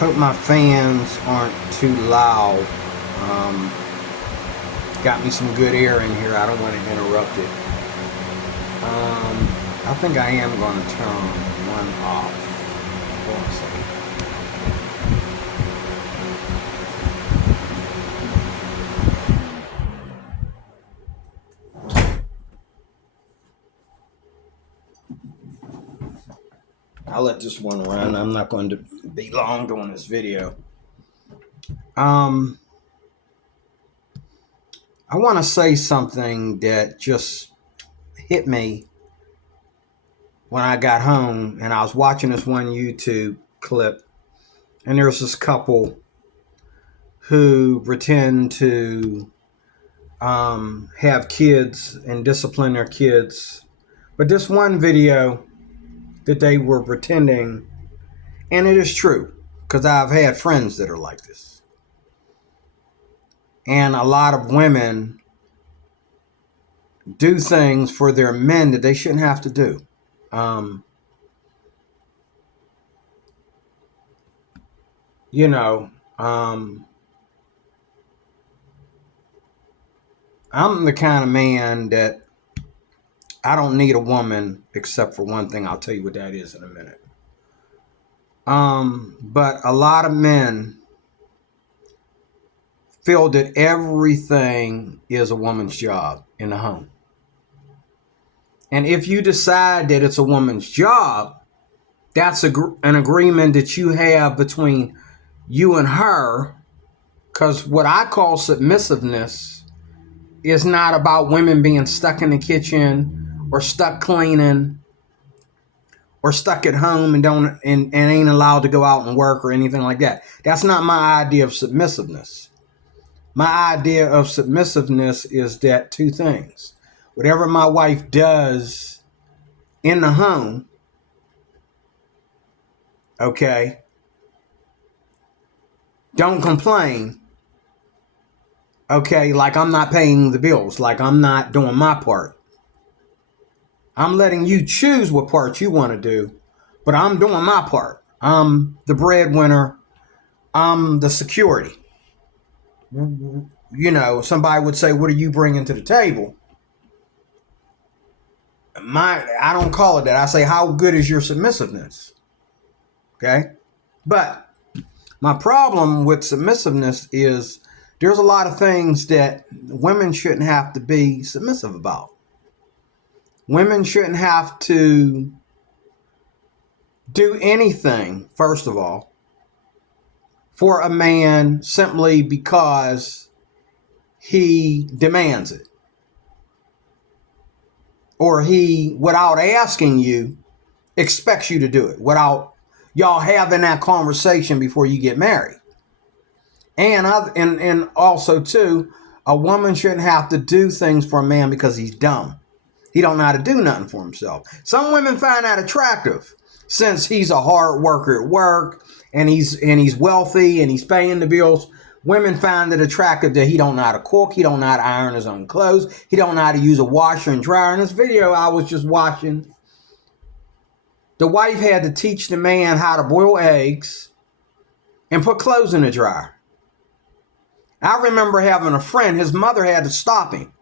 Hope my fans aren't too loud. Um, Got me some good air in here. I don't want to interrupt it. I think I am going to turn one off. Hold on a second. I'll let this one run. I'm not going to be long doing this video. I want to say something that just hit me when I got home and I was watching this one YouTube clip, and there's this couple who pretend to have kids and discipline their kids. But this one video that they were pretending, and it is true, because I've had friends that are like this. And a lot of women do things for their men that they shouldn't have to do. You know, I'm the kind of man that I don't need a woman except for one thing. I'll tell you what that is in a minute. But a lot of men feel that everything is a woman's job in the home. And if you decide that it's a woman's job, that's an agreement that you have between you and her, because what I call submissiveness is not about women being stuck in the kitchen or stuck cleaning or stuck at home and ain't allowed to go out and work or anything like that. That's not my idea of submissiveness. My idea of submissiveness is that two things. Whatever my wife does in the home, okay, don't complain, okay, like I'm not paying the bills, like I'm not doing my part. I'm letting you choose what part you want to do, but I'm doing my part. I'm the breadwinner. I'm the security. You know, somebody would say, what are you bringing to the table? I don't call it that. I say, how good is your submissiveness? Okay? But my problem with submissiveness is there's a lot of things that women shouldn't have to be submissive about. Women shouldn't have to do anything, first of all, for a man simply because he demands it. Or he, without asking you, expects you to do it without y'all having that conversation before you get married. And also, too, a woman shouldn't have to do things for a man because he's dumb. He don't know how to do nothing for himself. Some women find that attractive since he's a hard worker at work and he's wealthy and he's paying the bills. Women find it attractive that he don't know how to cook. He don't know how to iron his own clothes. He don't know how to use a washer and dryer. In this video I was just watching, the wife had to teach the man how to boil eggs and put clothes in the dryer. I remember having a friend, his mother had to stop him.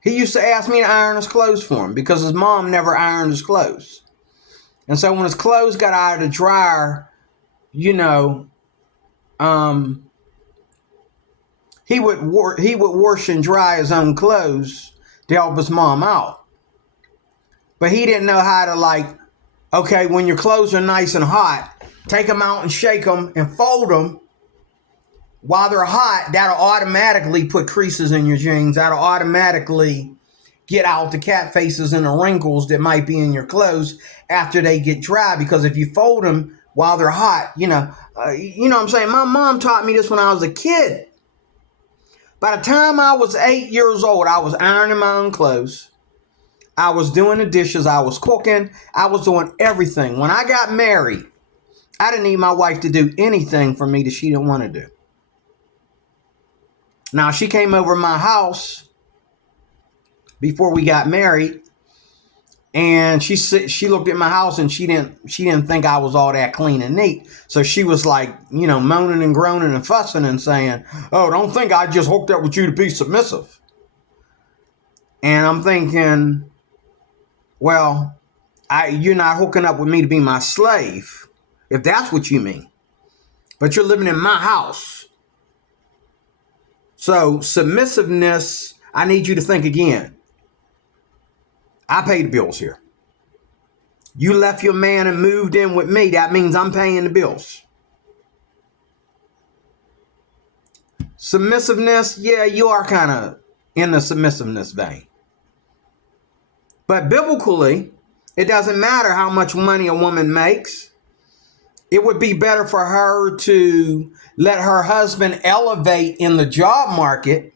He used to ask me to iron his clothes for him because his mom never ironed his clothes. And so when his clothes got out of the dryer, you know, he would wash and dry his own clothes to help his mom out. But he didn't know how to, like, okay, when your clothes are nice and hot, take them out and shake them and fold them. While they're hot, that'll automatically put creases in your jeans. That'll automatically get out the cat faces and the wrinkles that might be in your clothes after they get dry. Because if you fold them while they're hot, you know what I'm saying? My mom taught me this when I was a kid. By the time I was 8 years old, I was ironing my own clothes. I was doing the dishes. I was cooking. I was doing everything. When I got married, I didn't need my wife to do anything for me that she didn't want to do. Now, she came over my house before we got married, And she looked at my house and she didn't think I was all that clean and neat. So she was like, moaning and groaning and fussing and saying, "Oh, don't think I just hooked up with you to be submissive." And I'm thinking, well, you're not hooking up with me to be my slave, if that's what you mean. But you're living in my house. So submissiveness, I need you to think again. I pay the bills here. You left your man and moved in with me. That means I'm paying the bills. Submissiveness, yeah, you are kind of in the submissiveness vein. But biblically, it doesn't matter how much money a woman makes. It would be better for her to let her husband elevate in the job market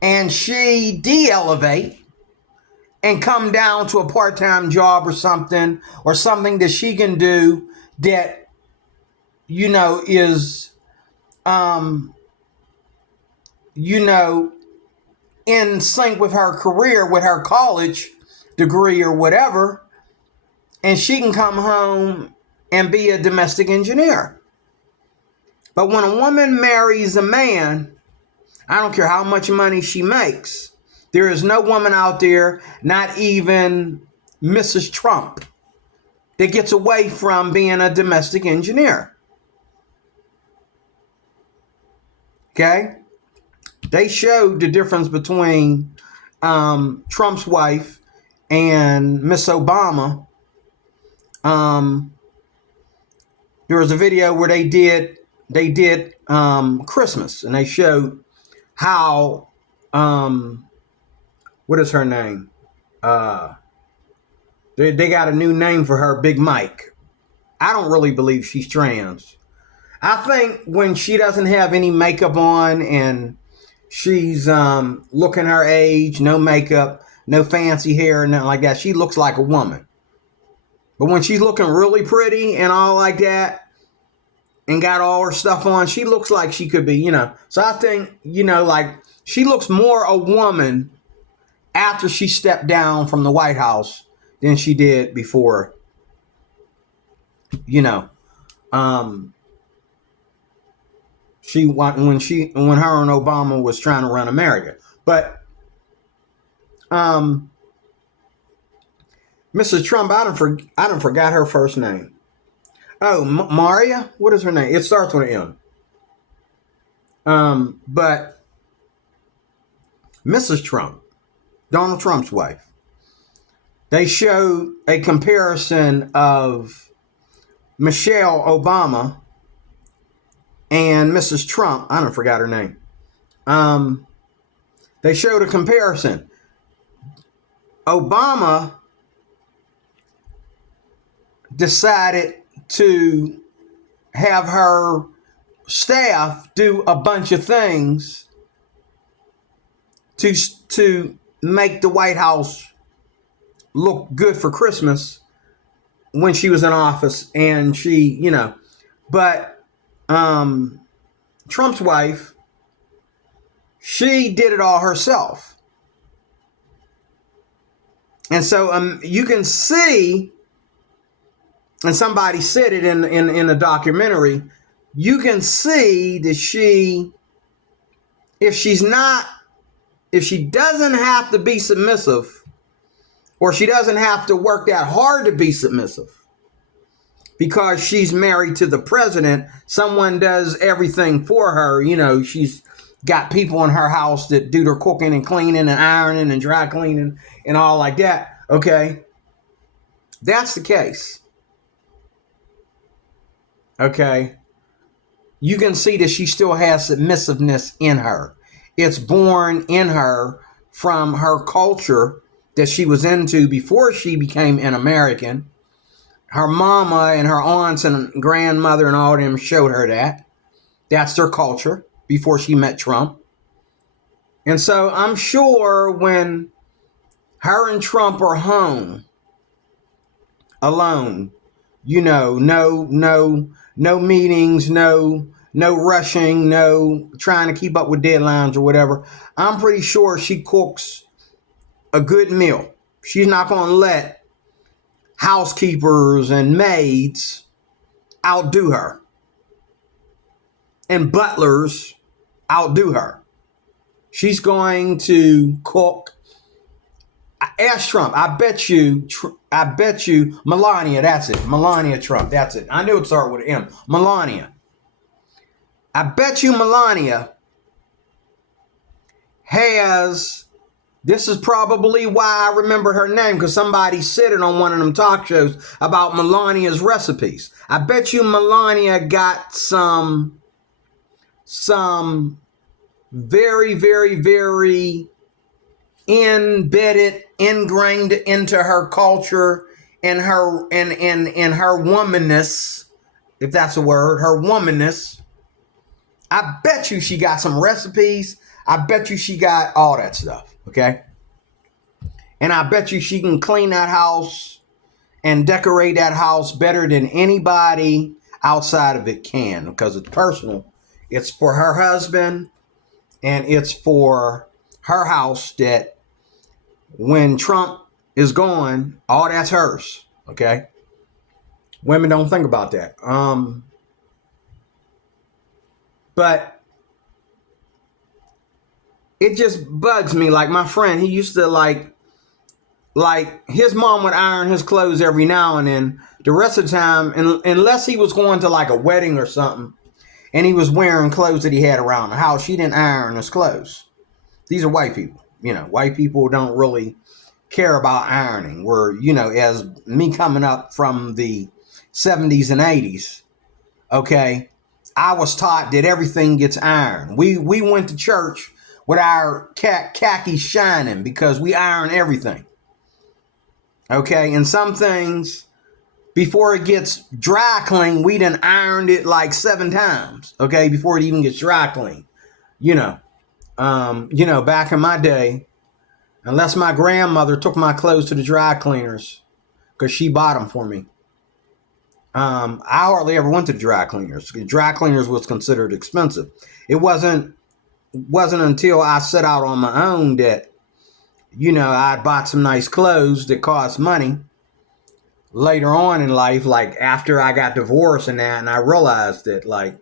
and she de-elevate and come down to a part-time job or something that she can do that, is, in sync with her career, with her college degree or whatever, and she can come home and be a domestic engineer. But when a woman marries a man, I don't care how much money she makes, there is no woman out there, not even Mrs. Trump, that gets away from being a domestic engineer. Okay? They showed the difference between Trump's wife and Miss Obama. There was a video where they did Christmas, and they showed how what is her name? They got a new name for her, Big Mike. I don't really believe she's trans. I think when she doesn't have any makeup on and she's looking her age, no makeup, no fancy hair, nothing like that, she looks like a woman. But when she's looking really pretty and all like that and got all her stuff on, she looks like she could be, So I think, like she looks more a woman after she stepped down from the White House than she did before, when her and Obama was trying to run America. But Mrs. Trump, I done forgot her first name. Oh, Maria? What is her name? It starts with an M. But Mrs. Trump, Donald Trump's wife, they showed a comparison of Michelle Obama and Mrs. Trump. I don't forgot her name. They showed a comparison. Obama decided to have her staff do a bunch of things to make the White House look good for Christmas when she was in office, and she, but Trump's wife, she did it all herself. And so you can see, and somebody said it in a documentary, you can see that if she doesn't have to be submissive, or she doesn't have to work that hard to be submissive, because she's married to the president, someone does everything for her. She's got people in her house that do their cooking and cleaning and ironing and dry cleaning and all like that. Okay. That's the case. Okay. You can see that she still has submissiveness in her. It's born in her from her culture that she was into before she became an American. Her mama and her aunts and grandmother and all of them showed her that. That's their culture before she met Trump. And so I'm sure when her and Trump are home alone, no meetings, no rushing, no trying to keep up with deadlines or whatever, I'm pretty sure she cooks a good meal She's not going to let housekeepers and maids outdo her, and butlers outdo her. She's going to cook. Ask Trump. I bet you, Melania, that's it. Melania Trump, that's it. I knew it started with an M. Melania. I bet you Melania has, this is probably why I remember her name, because somebody said it on one of them talk shows about Melania's recipes. I bet you Melania got some very, very, very ingrained into her culture and her womanness, if that's a word, her womanness. I bet you she got some recipes. I bet you she got all that stuff, okay? And I bet you she can clean that house and decorate that house better than anybody outside of it can, because it's personal. It's for her husband, and it's for her house that when Trump is gone, all that's hers, okay? Women don't think about that. But it just bugs me. Like my friend, he used to like his mom would iron his clothes every now and then. The rest of the time, unless he was going to like a wedding or something, and he was wearing clothes that he had around the house, she didn't iron his clothes. These are white people. White people don't really care about ironing. Where, as me coming up from the 70s and 80s, okay, I was taught that everything gets ironed. We went to church with our khakis shining because we iron everything. Okay, and some things, before it gets dry clean, we done ironed it like 7 times, okay, before it even gets dry clean. Back in my day, unless my grandmother took my clothes to the dry cleaners because she bought them for me, I hardly ever went to dry cleaners. Dry cleaners was considered expensive. It wasn't until I set out on my own that, I bought some nice clothes that cost money later on in life, like after I got divorced and that, and I realized that, like,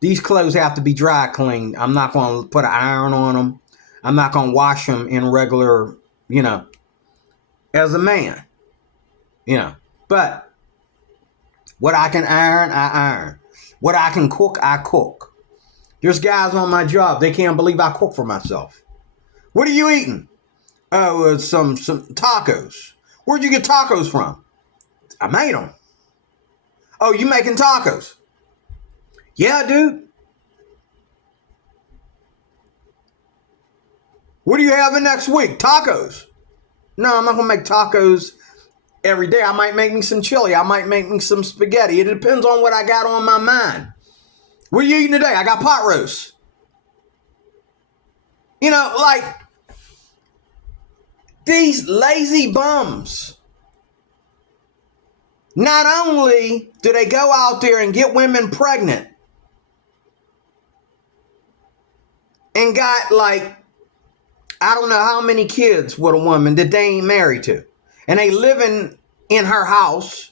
these clothes have to be dry cleaned. I'm not going to put an iron on them. I'm not going to wash them in regular, as a man, But what I can iron, I iron. What I can cook, I cook. There's guys on my job, they can't believe I cook for myself. What are you eating? Oh, some tacos. Where'd you get tacos from? I made them. Oh, you making tacos? Yeah, dude. What are you having next week? Tacos. No, I'm not going to make tacos every day. I might make me some chili. I might make me some spaghetti. It depends on what I got on my mind. What are you eating today? I got pot roast. Like these lazy bums. Not only do they go out there and get women pregnant and got like, I don't know how many kids with a woman that they ain't married to. And they living in her house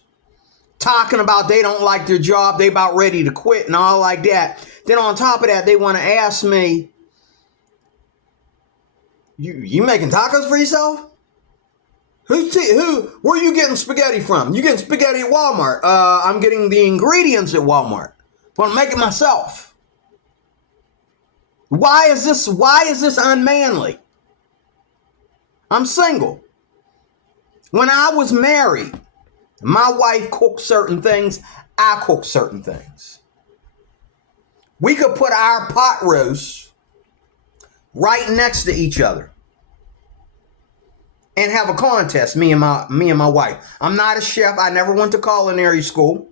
talking about they don't like their job, they about ready to quit and all like that. Then on top of that, they want to ask me, you making tacos for yourself? Where are you getting spaghetti from? You getting spaghetti at Walmart? I'm getting the ingredients at Walmart. I'm gonna make it myself. Why is this unmanly? I'm single. When I was married, my wife cooked certain things, I cooked certain things. We could put our pot roasts right next to each other and have a contest, me and my wife. I'm not a chef. I never went to culinary school.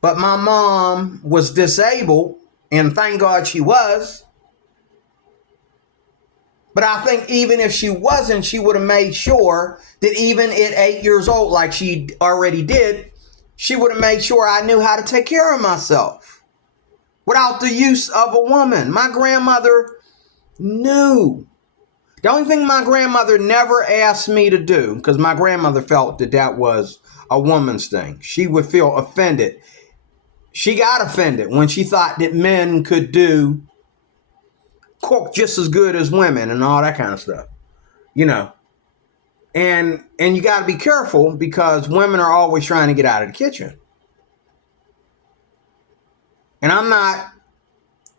But my mom was disabled, and thank God she was. But I think even if she wasn't, she would have made sure that even at 8 years old, like she already did, she would have made sure I knew how to take care of myself without the use of a woman. My grandmother knew The only thing my grandmother never asked me to do, because my grandmother felt that that was a woman's thing. She would feel offended. She got offended when she thought that men could cook just as good as women and all that kind of stuff, you know. And you got to be careful because women are always trying to get out of the kitchen. And I'm not,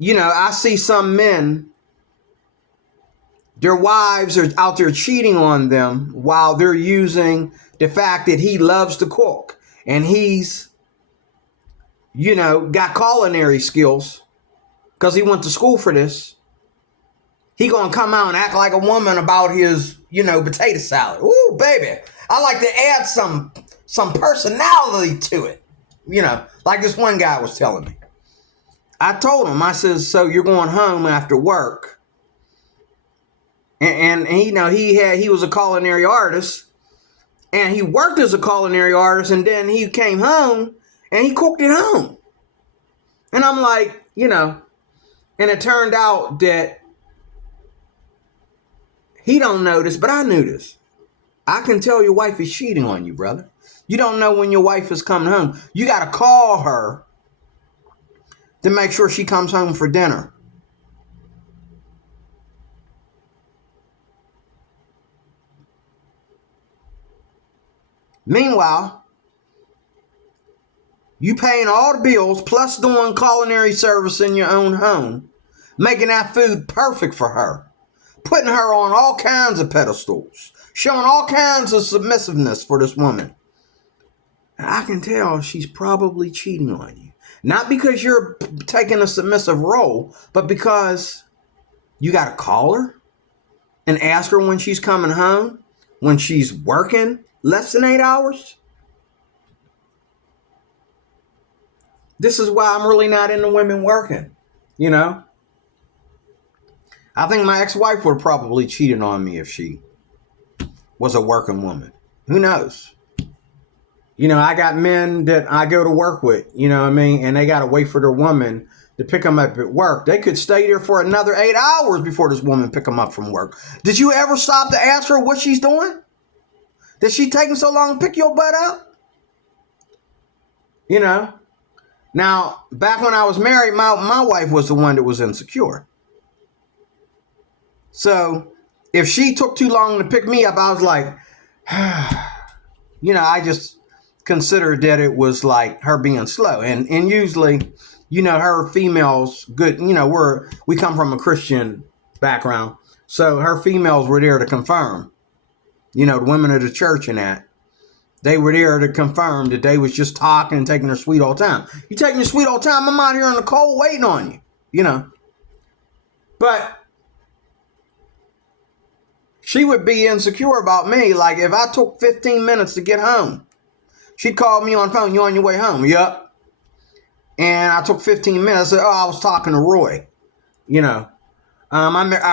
I see some men, their wives are out there cheating on them while they're using the fact that he loves to cook and he's, got culinary skills because he went to school for this. He gonna come out and act like a woman about his, potato salad. Ooh, baby, I like to add some personality to it. Like this one guy was telling me. I told him, I says, so you're going home after work. And he was a culinary artist. And he worked as a culinary artist. And then he came home and he cooked at home. And I'm like, and it turned out that he don't know this, but I knew this. I can tell your wife is cheating on you, brother. You don't know when your wife is coming home. You got to call her to make sure she comes home for dinner. Meanwhile, you paying all the bills plus doing culinary service in your own home, making that food perfect for her, putting her on all kinds of pedestals, showing all kinds of submissiveness for this woman. And I can tell she's probably cheating on you. Not because you're taking a submissive role, but because you got to call her and ask her when she's coming home, when she's working less than 8 hours. This is why I'm really not into women working, I think my ex-wife would have probably cheated on me if she was a working woman. Who knows? I got men that I go to work with, and they got to wait for their woman to pick them up at work. They could stay there for another 8 hours before this woman pick them up from work. Did you ever stop to ask her what she's doing? Did she taking so long to pick your butt up? Now, back when I was married, my wife was the one that was insecure. So if she took too long to pick me up, I was like, I just considered that it was like her being slow. And usually, her females, good, we come from a Christian background. So her females were there to confirm, the women of the church and that. They were there to confirm that they was just talking and taking their sweet old time. You taking your sweet old time, I'm out here in the cold waiting on you, But she would be insecure about me. Like if I took 15 minutes to get home, she'd call me on the phone, you on your way home? Yep. And I took 15 minutes. I said, I was talking to Roy. I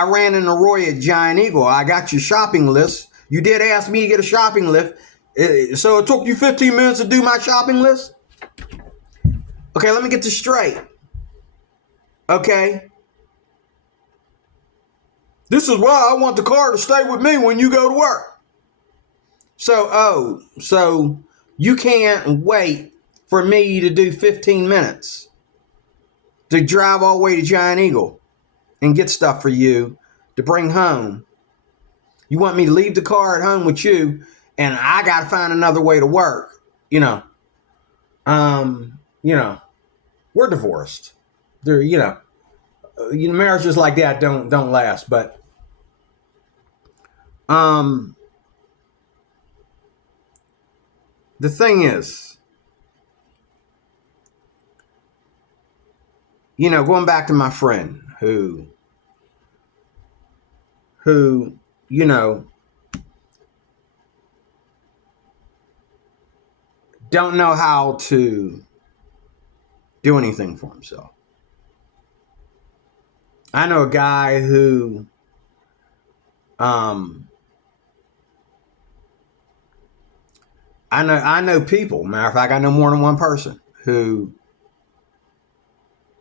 ran into Roy at Giant Eagle. I got your shopping list. You did ask me to get a shopping list. So it took you 15 minutes to do my shopping list? Okay, let me get this straight. Okay. This is why I want the car to stay with me when you go to work. So you can't wait for me to do 15 minutes to drive all the way to Giant Eagle and get stuff for you to bring home. You want me to leave the car at home with you and I got to find another way to work, we're divorced. Marriages like that don't last, but the thing is, going back to my friend who don't know how to do anything for himself. I know a guy who I know people, matter of fact, I know more than one person who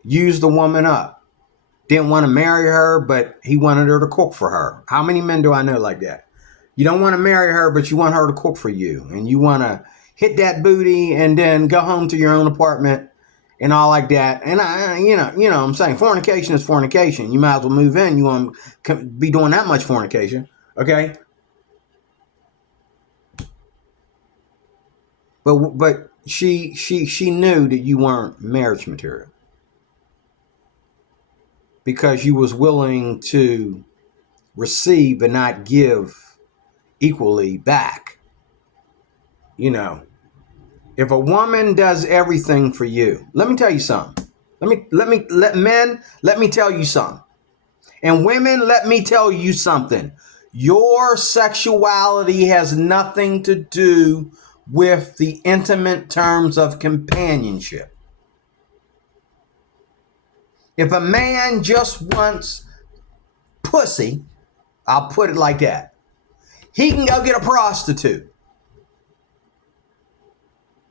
used the woman up didn't want to marry her, but he wanted her to cook for her. How many men do I know like that? You don't want to marry her, but you want her to cook for you, and you want to hit that booty and then go home to your own apartment and all like that. And I'm saying fornication is fornication. You might as well move in. You want to be doing that much fornication, okay? But she knew that you weren't marriage material because you was willing to receive but not give equally back. If a woman does everything for you, let me tell you something. Let me tell you something. And women, let me tell you something. Your sexuality has nothing to do with the intimate terms of companionship. If a man just wants pussy, I'll put it like that, he can go get a prostitute.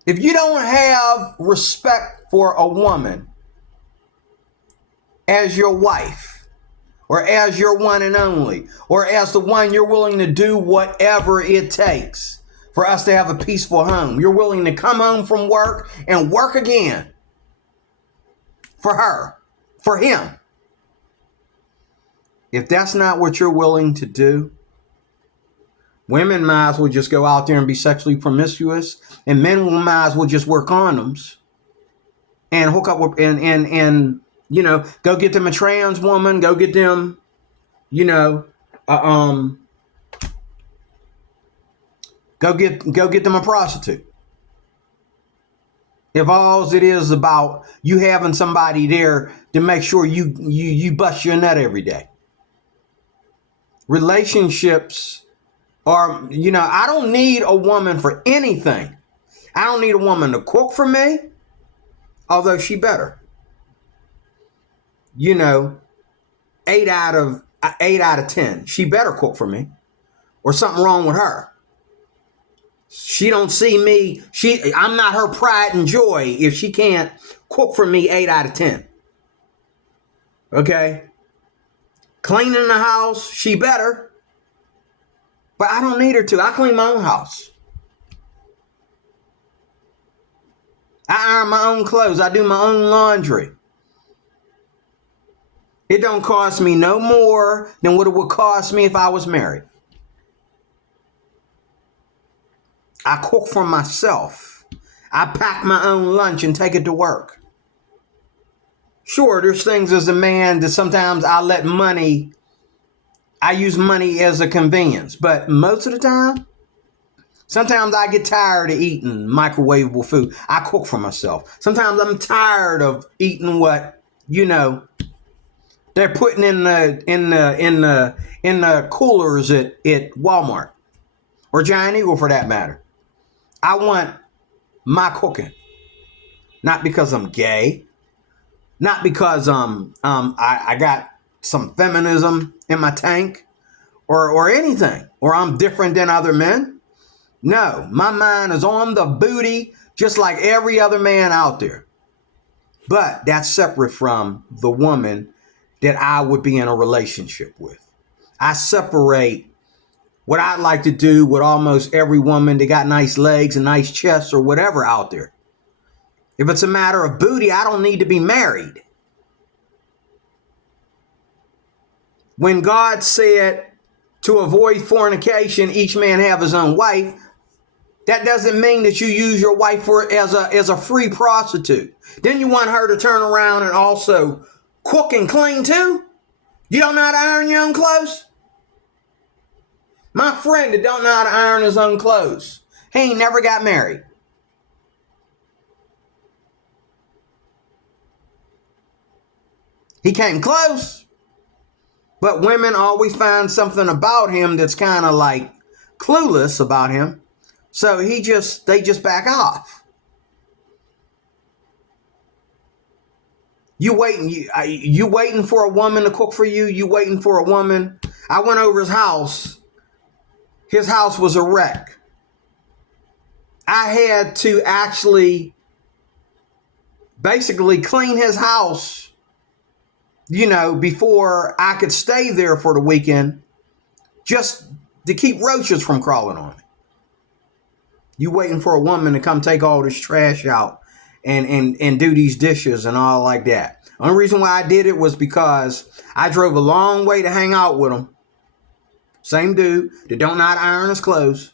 If you don't have respect for a woman as your wife, or as your one and only, or as the one you're willing to do whatever it takes for us to have a peaceful home, you're willing to come home from work and work again for her, for him. If that's not what you're willing to do, women might as well just go out there and be sexually promiscuous, and men might as well just wear condoms and hook up with and go get them a trans woman, go get them, go get them a prostitute. If all it is about you having somebody there to make sure you bust your nut every day. Relationships are, I don't need a woman for anything. I don't need a woman to cook for me, although she better. 8 out of 10, she better cook for me, or something wrong with her. She don't see me. I'm not her pride and joy if she can't cook for me 8 out of 10. Okay? Cleaning the house, she better. But I don't need her to. I clean my own house. I iron my own clothes. I do my own laundry. It don't cost me no more than what it would cost me if I was married. I cook for myself. I pack my own lunch and take it to work. Sure, there's things as a man that sometimes I use money as a convenience. But most of the time, sometimes I get tired of eating microwavable food. I cook for myself. Sometimes I'm tired of eating what, they're putting in the coolers at Walmart or Giant Eagle for that matter. I want my cooking, not because I'm gay, not because I got some feminism in my tank or anything, or I'm different than other men. No, my mind is on the booty just like every other man out there. But that's separate from the woman that I would be in a relationship with. I separate what I'd like to do with almost every woman that got nice legs and nice chests or whatever out there. If it's a matter of booty, I don't need to be married. When God said to avoid fornication, each man have his own wife, that doesn't mean that you use your wife as a free prostitute. Then you want her to turn around and also cook and clean too? You don't know how to iron your own clothes? My friend that don't know how to iron his own clothes, he ain't never got married. He came close, but women always find something about him that's kind of like clueless about him. So they just back off. You waiting for a woman to cook for you? You waiting for a woman? I went over his house. His house was a wreck. I had to actually basically clean his house before I could stay there for the weekend, just to keep roaches from crawling on me. You waiting for a woman to come take all this trash out and do these dishes and all like that. Only reason why I did it was because I drove a long way to hang out with him. Same dude that don't know how to iron his clothes.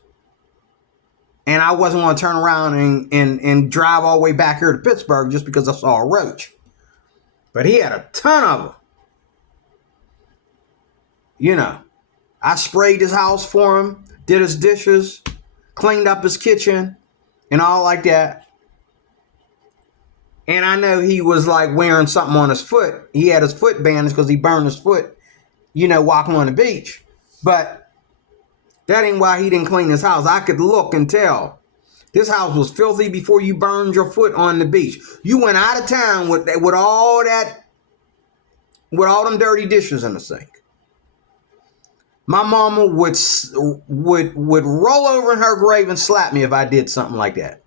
And I wasn't going to turn around and drive all the way back here to Pittsburgh just because I saw a roach. But he had a ton of them. I sprayed his house for him, did his dishes, cleaned up his kitchen, and all like that. And I know he was like wearing something on his foot. He had his foot bandaged because he burned his foot, walking on the beach. But that ain't why he didn't clean his house. I could look and tell. This house was filthy before you burned your foot on the beach. You went out of town with all them dirty dishes in the sink. My mama would roll over in her grave and slap me if I did something like that.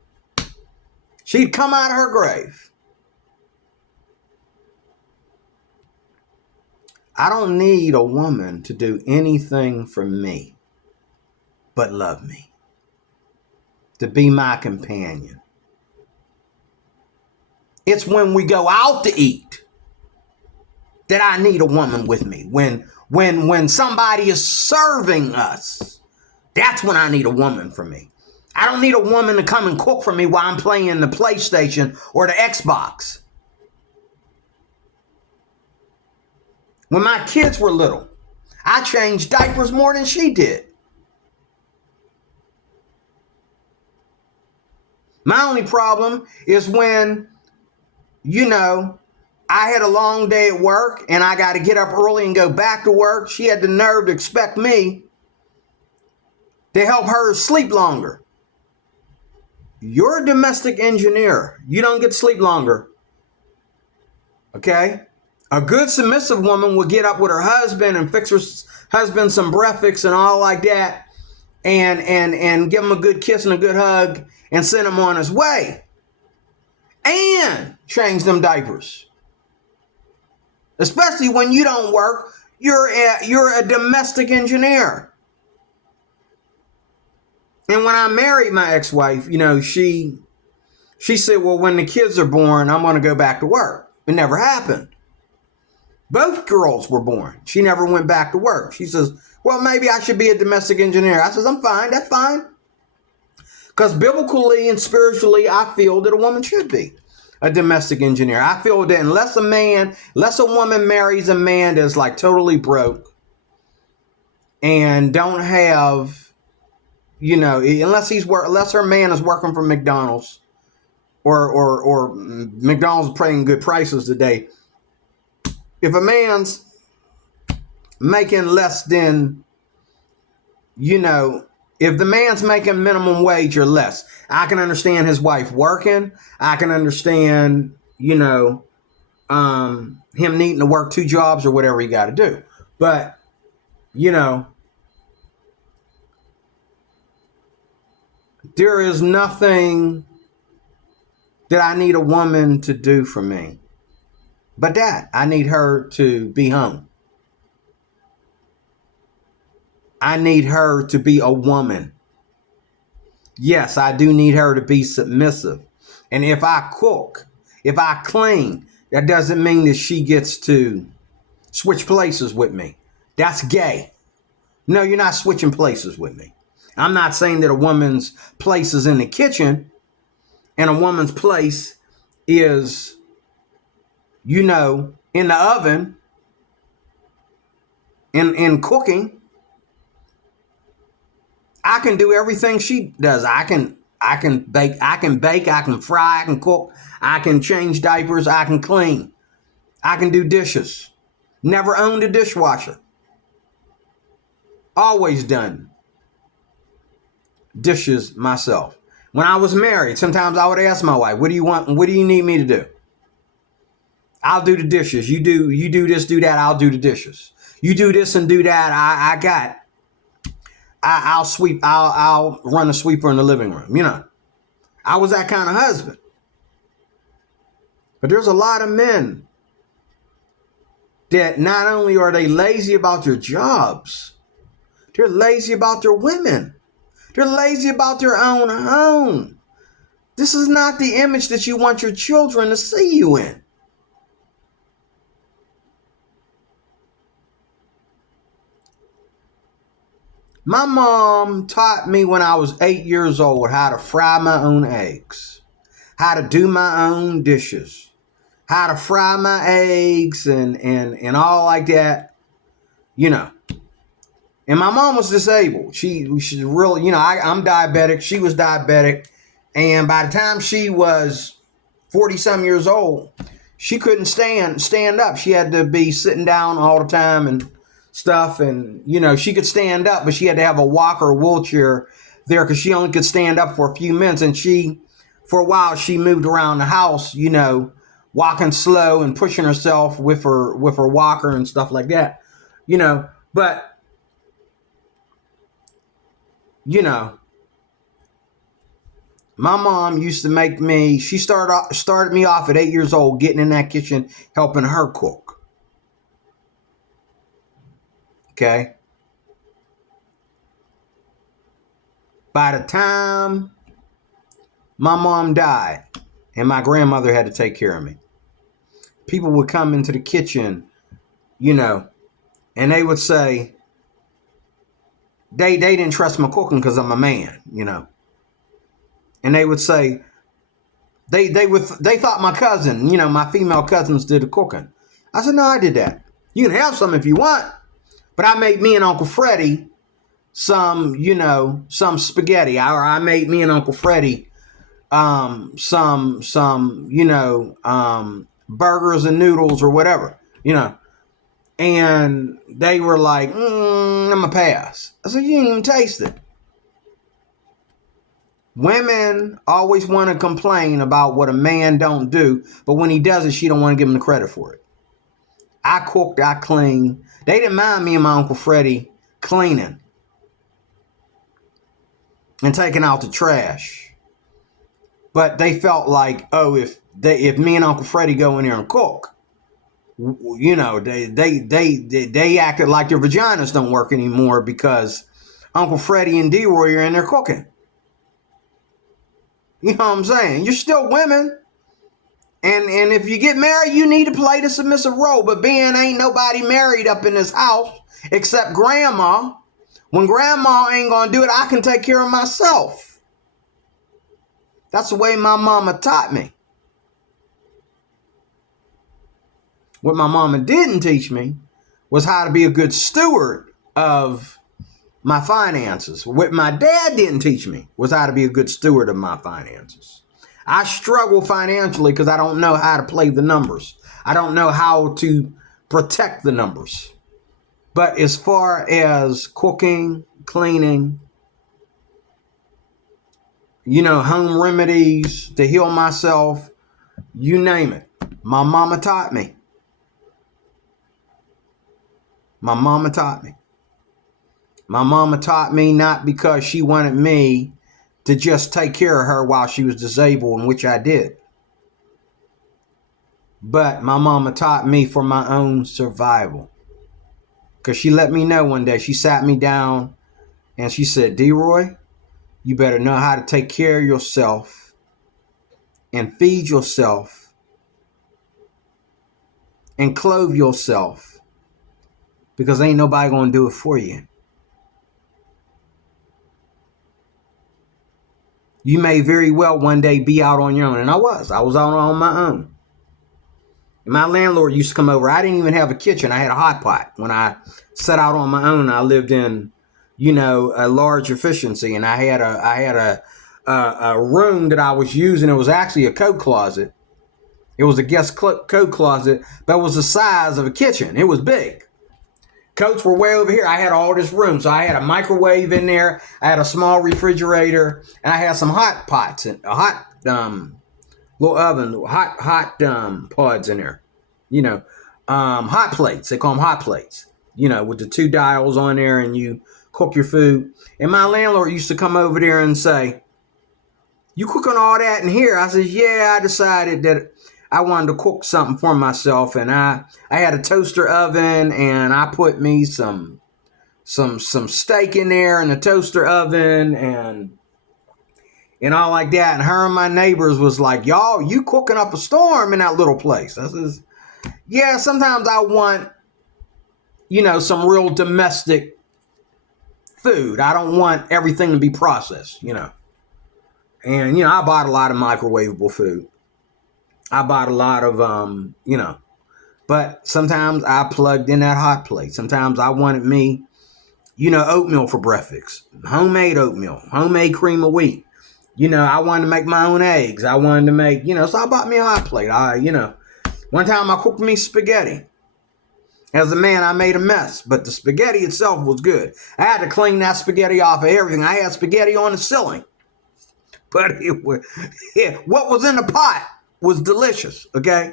She'd come out of her grave. I don't need a woman to do anything for me but love me, to be my companion. It's when we go out to eat that I need a woman with me. When somebody is serving us, that's when I need a woman for me. I don't need a woman to come and cook for me while I'm playing the PlayStation or the Xbox. When my kids were little, I changed diapers more than she did. My only problem is when, I had a long day at work and I got to get up early and go back to work. She had the nerve to expect me to help her sleep longer. You're a domestic engineer. You don't get to sleep longer. Okay? A good submissive woman will get up with her husband and fix her husband some breakfast and all like that and give him a good kiss and a good hug and send him on his way. And change them diapers. Especially when you don't work, you're a domestic engineer. And when I married my ex-wife, she said, well, when the kids are born, I'm going to go back to work. It never happened. Both girls were born. She never went back to work. She says, well, maybe I should be a domestic engineer. I says, I'm fine. That's fine. Because biblically and spiritually, I feel that a woman should be a domestic engineer. I feel that unless a woman marries a man that's like totally broke and don't have, unless her man is working for McDonald's or McDonald's is paying good prices today. If a man's making less than, if the man's making minimum wage or less, I can understand his wife working. I can understand, him needing to work 2 jobs or whatever he got to do. But, there is nothing that I need a woman to do for me. But that, I need her to be home. I need her to be a woman. Yes, I do need her to be submissive. And if I cook, if I clean, that doesn't mean that she gets to switch places with me. That's gay. No, you're not switching places with me. I'm not saying that a woman's place is in the kitchen and a woman's place is, in the oven in cooking. I can do everything she does. I can bake, I can fry, I can cook, I can change diapers, I can clean. I can do dishes. Never owned a dishwasher. Always done dishes myself. When I was married, sometimes I would ask my wife, what do you want? What do you need me to do? I'll do the dishes. You do this, do that. I'll do the dishes. You do this and do that. I'll sweep. I'll run a sweeper in the living room. I was that kind of husband. But there's a lot of men that not only are they lazy about their jobs, they're lazy about their women. They're lazy about their own home. This is not the image that you want your children to see you in. My mom taught me when I was 8 years old how to fry my own eggs, how to do my own dishes, how to fry my eggs and all like that, you know. And my mom was disabled. She's really, I'm diabetic. She was diabetic. And by the time she was 40-some years old, she couldn't stand up. She had to be sitting down all the time and stuff. And, she could stand up, but she had to have a walker or wheelchair there because she only could stand up for a few minutes. And for a while, she moved around the house, walking slow and pushing herself with her walker and stuff like that, But, my mom used to make me, she started me off at 8 years old, getting in that kitchen, helping her cook. Okay. By the time my mom died and my grandmother had to take care of me, people would come into the kitchen, and they would say, they didn't trust my cooking because I'm a man, And they would say, they thought my cousin, my female cousins did the cooking. I said, no, I did that. You can have some if you want. But I made me and Uncle Freddie some spaghetti. Or I made me and Uncle Freddie some burgers and noodles or whatever, And they were like, I'm going to pass. I said, you didn't even taste it. Women always want to complain about what a man don't do, but when he does it, she don't want to give him the credit for it. I cooked, I cleaned. They didn't mind me and my Uncle Freddie cleaning and taking out the trash. But they felt like, if me and Uncle Freddie go in there and cook, they acted like their vaginas don't work anymore because Uncle Freddie and D-Roy are in there cooking. You know what I'm saying? You're still women. And if you get married, you need to play the submissive role. But being ain't nobody married up in this house except grandma. When grandma ain't going to do it, I can take care of myself. That's the way my mama taught me. What my mama didn't teach me was how to be a good steward of my finances. What my dad didn't teach me was how to be a good steward of my finances. I struggle financially because I don't know how to play the numbers. I don't know how to protect the numbers. But as far as cooking, cleaning, home remedies to heal myself, you name it, my mama taught me. My mama taught me. My mama taught me not because she wanted me to just take care of her while she was disabled, which I did. But my mama taught me for my own survival. Because she let me know one day, she sat me down and she said, D-Roy, you better know how to take care of yourself and feed yourself and clothe yourself because ain't nobody going to do it for you. You may very well one day be out on your own. And I was out on my own. And my landlord used to come over. I didn't even have a kitchen. I had a hot pot. When I set out on my own, I lived in, a large efficiency. And I had a room that I was using. It was actually a coat closet. It was a guest coat closet, but it was the size of a kitchen. It was big. Coats were way over here. I had all this room. So I had a microwave in there. I had a small refrigerator. And I had some hot pots and a hot little oven, hot pods in there. Hot plates. They call them hot plates. With the 2 dials on there and you cook your food. And my landlord used to come over there and say, you cooking all that in here? I said, yeah, I decided that I wanted to cook something for myself, and I had a toaster oven, and I put me some steak in there in the toaster oven, and all like that. And her and my neighbors was like, y'all, you cooking up a storm in that little place. I says, yeah, sometimes I want, some real domestic food. I don't want everything to be processed, And, I bought a lot of microwavable food. I bought a lot of, but sometimes I plugged in that hot plate. Sometimes I wanted me, oatmeal for breakfast, homemade oatmeal, homemade cream of wheat. I wanted to make my own eggs. I wanted to make, so I bought me a hot plate. One time I cooked me spaghetti. As a man, I made a mess, but the spaghetti itself was good. I had to clean that spaghetti off of everything. I had spaghetti on the ceiling. But what was in the pot was delicious, okay?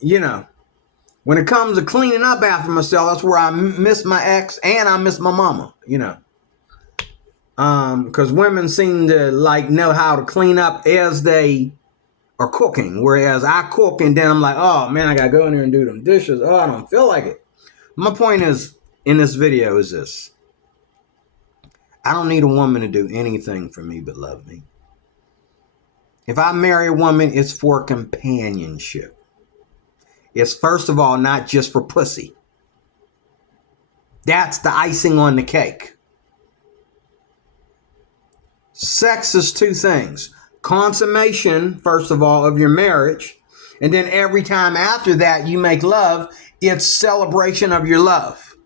When it comes to cleaning up after myself, that's where I miss my ex and I miss my mama, Because women seem to know how to clean up as they are cooking, whereas I cook and then I'm like, oh man, I gotta go in there and do them dishes. Oh, I don't feel like it. My point is in this video is this: I don't need a woman to do anything for me but love me. If I marry a woman, it's for companionship. It's first of all not just for pussy. That's the icing on the cake. Sex is two things. Consummation, first of all, of your marriage. And then every time after that you make love, it's celebration of your love.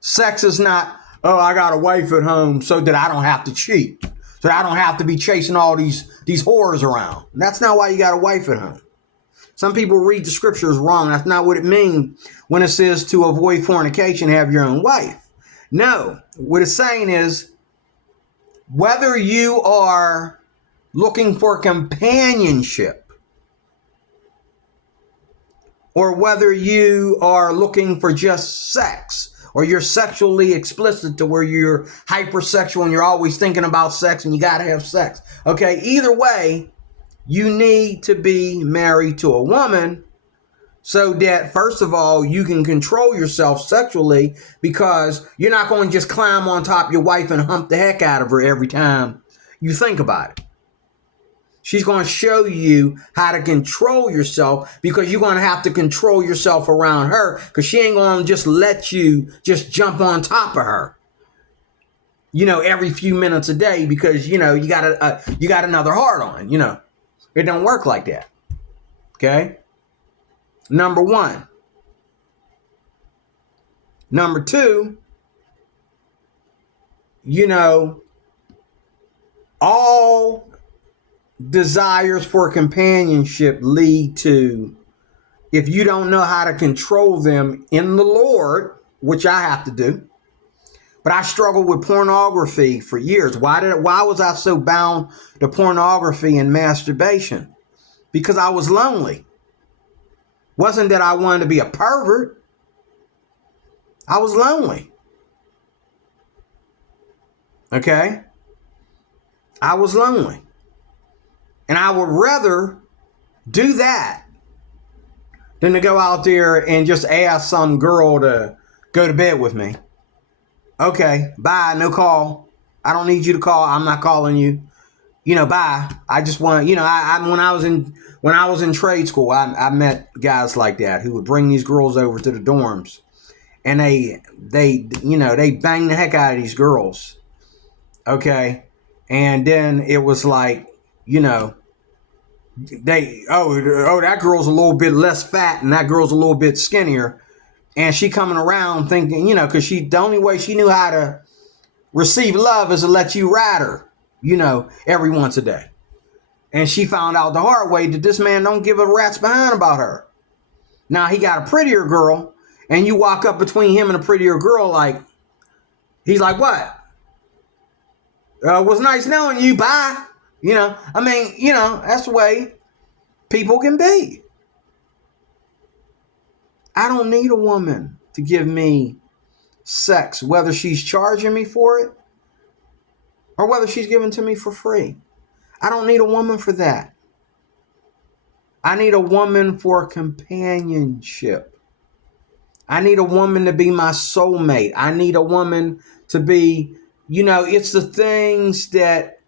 Sex is not, oh, I got a wife at home so that I don't have to cheat. So that I don't have to be chasing all these whores around. That's not why you got a wife at home. Some people read the scriptures wrong. That's not what it means when it says to avoid fornication, have your own wife. No, what it's saying is whether you are looking for companionship or whether you are looking for just sex or you're sexually explicit to where you're hypersexual and you're always thinking about sex and you got to have sex. Okay, either way, you need to be married to a woman so that, first of all, you can control yourself sexually because you're not going to just climb on top of your wife and hump the heck out of her every time you think about it. She's going to show you how to control yourself because you're going to have to control yourself around her because she ain't going to just let you just jump on top of her, every few minutes a day because, you got another heart on, It don't work like that. Okay? Number one. Number two, all desires for companionship lead to, if you don't know how to control them in the Lord, which I have to do, but I struggled with pornography for years. Why was I so bound to pornography and masturbation? Because I was lonely. Wasn't that I wanted to be a pervert. I was lonely. Okay? I was lonely. And I would rather do that than to go out there and just ask some girl to go to bed with me. Okay, bye, no call. I don't need you to call. I'm not calling you. Bye. I just want, when I was in trade school, I met guys like that who would bring these girls over to the dorms, and they bang the heck out of these girls. Okay, and then it was like, that girl's a little bit less fat and that girl's a little bit skinnier, and she coming around thinking, because the only way she knew how to receive love is to let you ride her, every once a day. And she found out the hard way that this man don't give a rat's behind about her. Now he got a prettier girl, and you walk up between him and a prettier girl, he's like, what? Was nice knowing you, bye. That's the way people can be. I don't need a woman to give me sex, whether she's charging me for it or whether she's giving to me for free. I don't need a woman for that. I need a woman for companionship. I need a woman to be my soulmate. I need a woman to be, it's the things that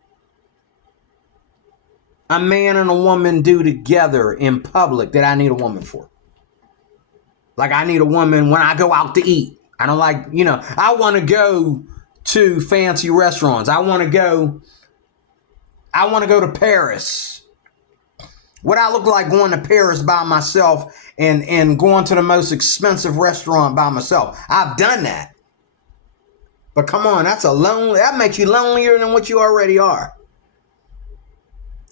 a man and a woman do together in public that I need a woman for. Like I need a woman when I go out to eat. I don't like, I want to go to fancy restaurants. I want to go to Paris. What I look like going to Paris by myself and going to the most expensive restaurant by myself. I've done that. But come on, that makes you lonelier than what you already are.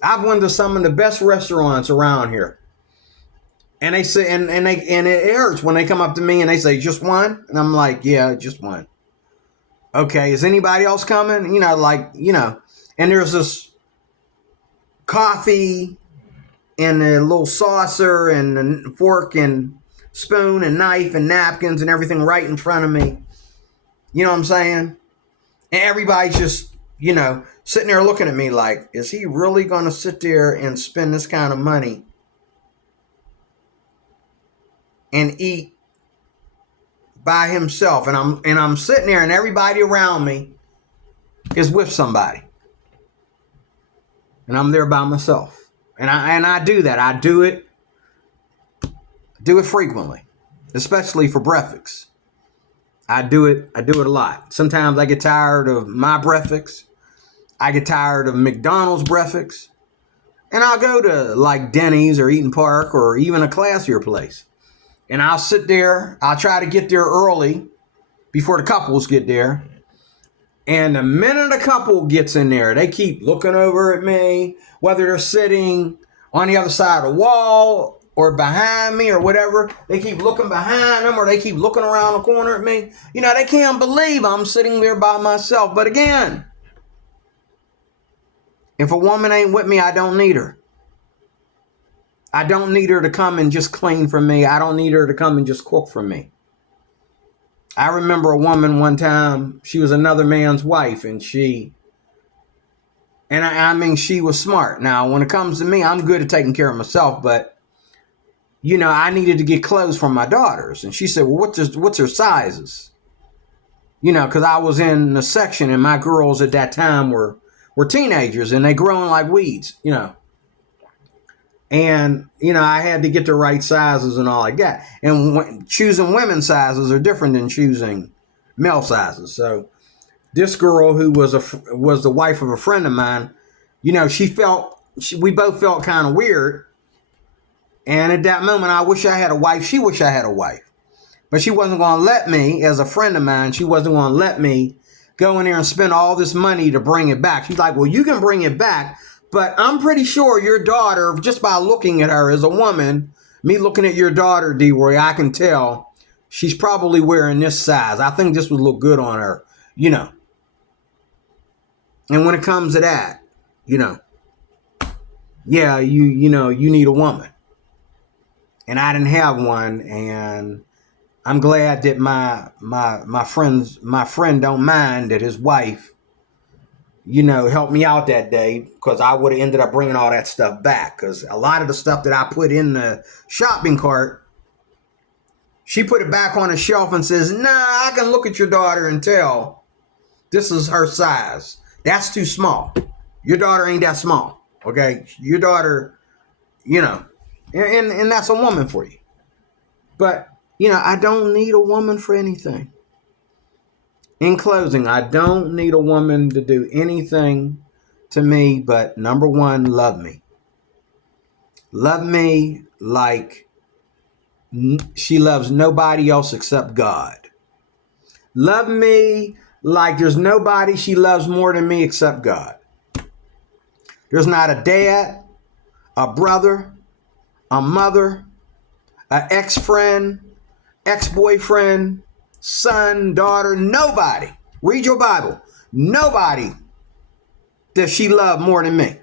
I've went to some of the best restaurants around here. And they say, and it hurts when they come up to me and they say, just one? And I'm like, yeah, just one. Okay, is anybody else coming? And there's this coffee and a little saucer and a fork and spoon and knife and napkins and everything right in front of me. You know what I'm saying? And everybody's just, sitting there looking at me like, is he really going to sit there and spend this kind of money and eat by himself? And I'm sitting there and everybody around me is with somebody. And I'm there by myself. And I do that. I do it frequently, especially for breakfast. I do it a lot. Sometimes I get tired of my breakfast. I get tired of McDonald's breakfast. And I'll go to like Denny's or Eaton Park or even a classier place. And I'll sit there. I'll try to get there early before the couples get there. And the minute a couple gets in there, they keep looking over at me, whether they're sitting on the other side of the wall or behind me or whatever. They keep looking behind them or they keep looking around the corner at me. They can't believe I'm sitting there by myself. But again, if a woman ain't with me, I don't need her. I don't need her to come and just clean for me. I don't need her to come and just cook for me. I remember a woman one time, she was another man's wife, and she was smart. Now, when it comes to me, I'm good at taking care of myself, but, I needed to get clothes for my daughters. And she said, well, what's her sizes? Because I was in the section, and my girls at that time were teenagers, and they growing like weeds, And, I had to get the right sizes and all like that. And choosing women's sizes are different than choosing male sizes. So this girl who was the wife of a friend of mine, we both felt kind of weird. And at that moment, I wish I had a wife. She wished I had a wife. But she wasn't going to let me, as a friend of mine, she wasn't going to let me go in there and spend all this money to bring it back. She's like, well, you can bring it back. But I'm pretty sure your daughter, just by looking at her as a woman, me looking at your daughter, D-Roy, I can tell she's probably wearing this size. I think this would look good on her, And when it comes to that, yeah, you need a woman. And I didn't have one. And I'm glad that my friend don't mind that his wife, helped me out that day, because I would have ended up bringing all that stuff back. Because a lot of the stuff that I put in the shopping cart, she put it back on the shelf and says, nah, I can look at your daughter and tell this is her size. That's too small. Your daughter ain't that small. Okay. Your daughter, and that's a woman for you. But, I don't need a woman for anything. In closing, I don't need a woman to do anything to me but, number one, love me. Love me like she loves nobody else except God. Love me like there's nobody she loves more than me except God. There's not a dad, a brother, a mother, an ex-friend, ex-boyfriend, son, daughter, nobody. Read your Bible. Nobody does she love more than me.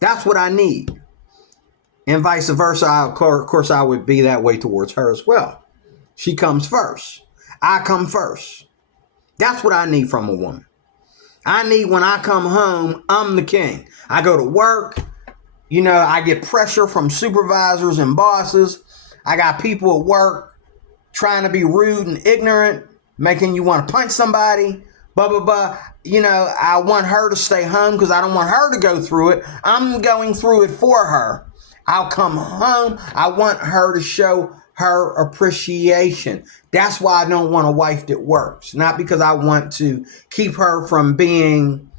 That's what I need. And vice versa, of course, I would be that way towards her as well. She comes first. I come first. That's what I need from a woman. I need when I come home, I'm the king. I go to work, I get pressure from supervisors and bosses. I got people at work trying to be rude and ignorant, making you want to punch somebody, blah, blah, blah. I want her to stay home because I don't want her to go through it. I'm going through it for her. I'll come home. I want her to show her appreciation. That's why I don't want a wife that works. Not because I want to keep her from being,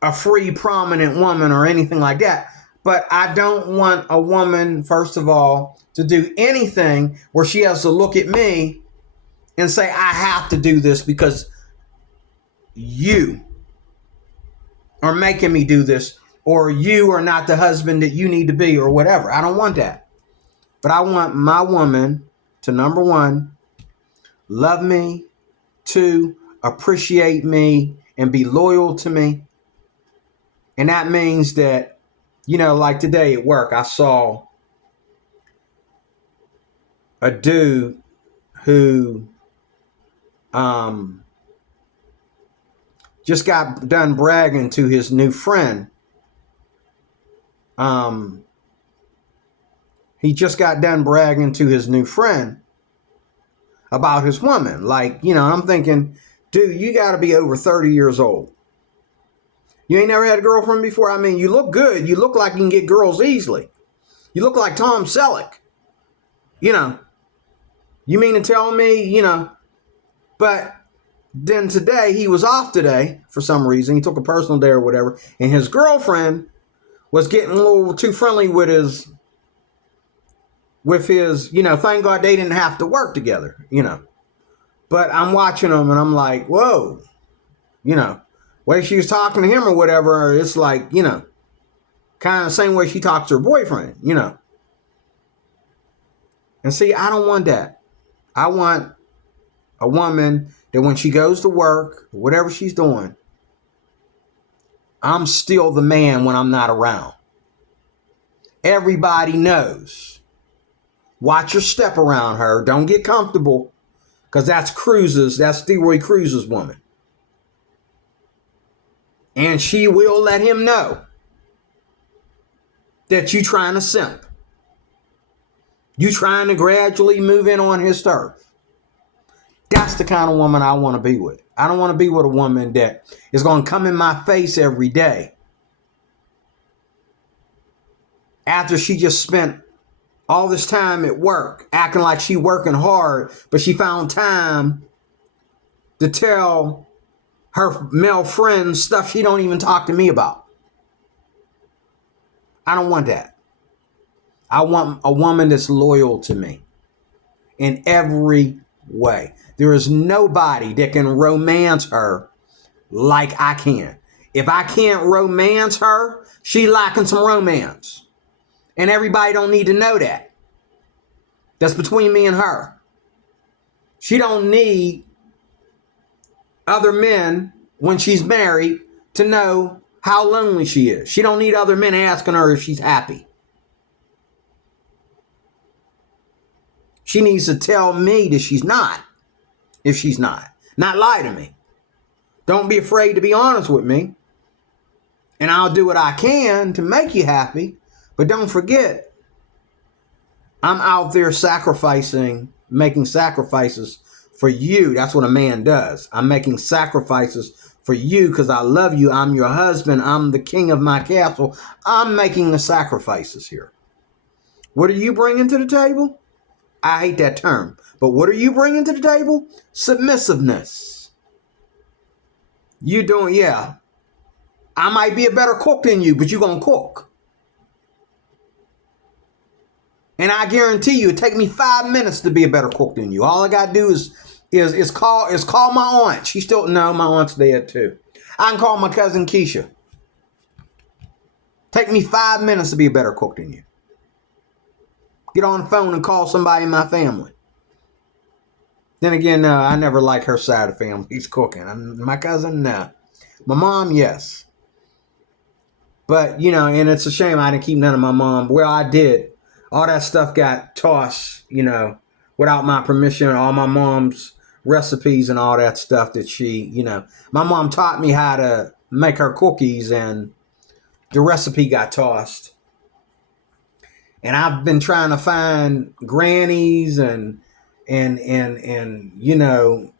a free, prominent woman or anything like that. But I don't want a woman, first of all, to do anything where she has to look at me and say, I have to do this because you are making me do this, or you are not the husband that you need to be, or whatever. I don't want that. But I want my woman to, number one, love me, two, appreciate me, and be loyal to me. And that means that, like today at work, I saw a dude who just got done bragging to his new friend. He just got done bragging to his new friend about his woman. Like, I'm thinking, dude, you got to be over 30 years old. You ain't never had a girlfriend before? I mean, you look good. You look like you can get girls easily. You look like Tom Selleck. You mean to tell me, but then today, he was off today for some reason. He took a personal day or whatever. And his girlfriend was getting a little too friendly with his, thank God they didn't have to work together, But I'm watching them and I'm like, whoa, way she was talking to him or whatever, it's like, kind of the same way she talks to her boyfriend, And see, I don't want that. I want a woman that when she goes to work, whatever she's doing, I'm still the man when I'm not around. Everybody knows. Watch your step around her. Don't get comfortable, because that's Leroy Cruz's woman. And she will let him know that you trying to simp. You trying to gradually move in on his turf. That's the kind of woman I want to be with. I don't want to be with a woman that is going to come in my face every day after she just spent all this time at work acting like she working hard, but she found time to tell her male friends stuff she don't even talk to me about. I don't want that. I want a woman that's loyal to me in every way. There is nobody that can romance her like I can. If I can't romance her, she lacking some romance. And everybody don't need to know that. That's between me and her. She don't need other men when she's married to know how lonely she is. She don't need other men asking her if she's happy. She needs to tell me that she's not, if she's not. Not lie to me. Don't be afraid to be honest with me. And I'll do what I can to make you happy. But don't forget, I'm out there making sacrifices for you. That's what a man does. I'm making sacrifices for you because I love you. I'm your husband. I'm the king of my castle. I'm making the sacrifices here. What are you bringing to the table? I hate that term. But what are you bringing to the table? Submissiveness. You doing, yeah. I might be a better cook than you, but you're going to cook. And I guarantee you, it take me 5 minutes to be a better cook than you. All I got to do is call my aunt. My aunt's dead too. I can call my cousin Keisha. Take me 5 minutes to be a better cook than you. Get on the phone and call somebody in my family. Then again, no, I never like her side of the family. He's cooking. My cousin, no. My mom, yes. But, and it's a shame I didn't keep none of my mom. Well, I did. All that stuff got tossed, without my permission. All my mom's recipes and all that stuff that she, my mom taught me how to make her cookies and the recipe got tossed. And I've been trying to find grannies and you know,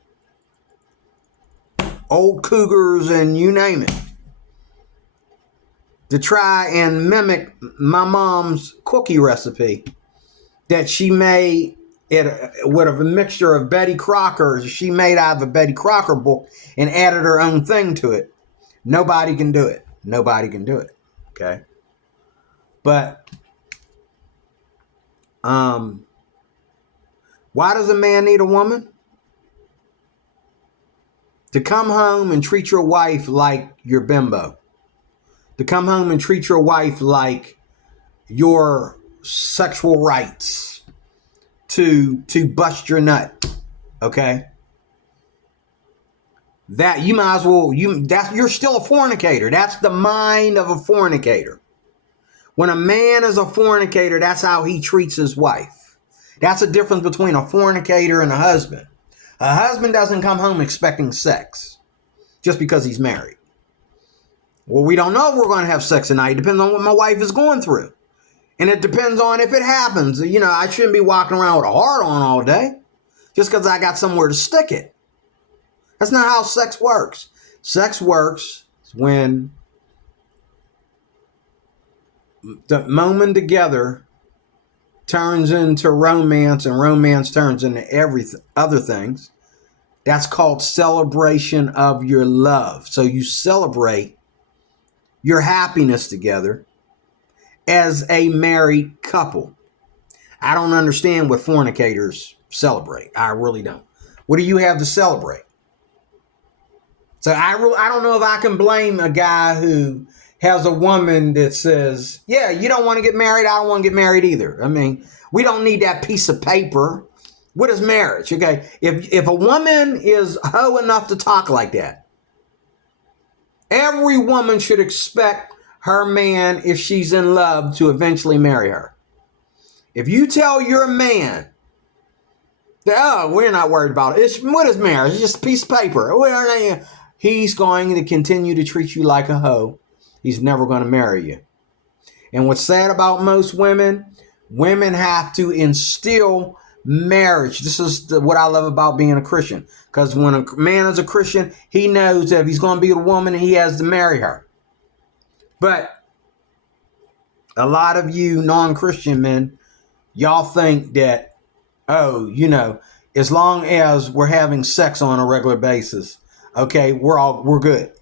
old cougars and you name it, to try and mimic my mom's cookie recipe that she made it with a mixture of Betty Crocker. She made out of a Betty Crocker book and added her own thing to it. Nobody can do it. Nobody can do it. Okay. But why does a man need a woman? To come home and treat your wife like your bimbo. To come home and treat your wife like your sexual rights. To bust your nut. Okay? That you might as well, you're still a fornicator. That's the mind of a fornicator. When a man is a fornicator, that's how he treats his wife. That's the difference between a fornicator and a husband. A husband doesn't come home expecting sex just because he's married. Well, we don't know if we're going to have sex tonight. It depends on what my wife is going through. And it depends on if it happens. You know, I shouldn't be walking around with a heart on all day just because I got somewhere to stick it. That's not how sex works. Sex works when the moment together turns into romance, and romance turns into everything, other things. That's called celebration of your love. So you celebrate your happiness together as a married couple. I don't understand what fornicators celebrate. I really don't. What do you have to celebrate? So I don't know if I can blame a guy who has a woman that says, yeah, you don't want to get married. I don't want to get married either. I mean, we don't need that piece of paper. What is marriage? Okay. If a woman is hoe enough to talk like that, every woman should expect her man, if she's in love, to eventually marry her. If you tell your man that, oh, we're not worried about it. What is marriage? It's just a piece of paper. He's going to continue to treat you like a hoe. He's never going to marry you. And what's sad about most women, women have to instill marriage. This is what I love about being a Christian. Because when a man is a Christian, he knows that if he's going to be with a woman, he has to marry her. But a lot of you non-Christian men, y'all think that, oh, you know, as long as we're having sex on a regular basis, okay, we're good.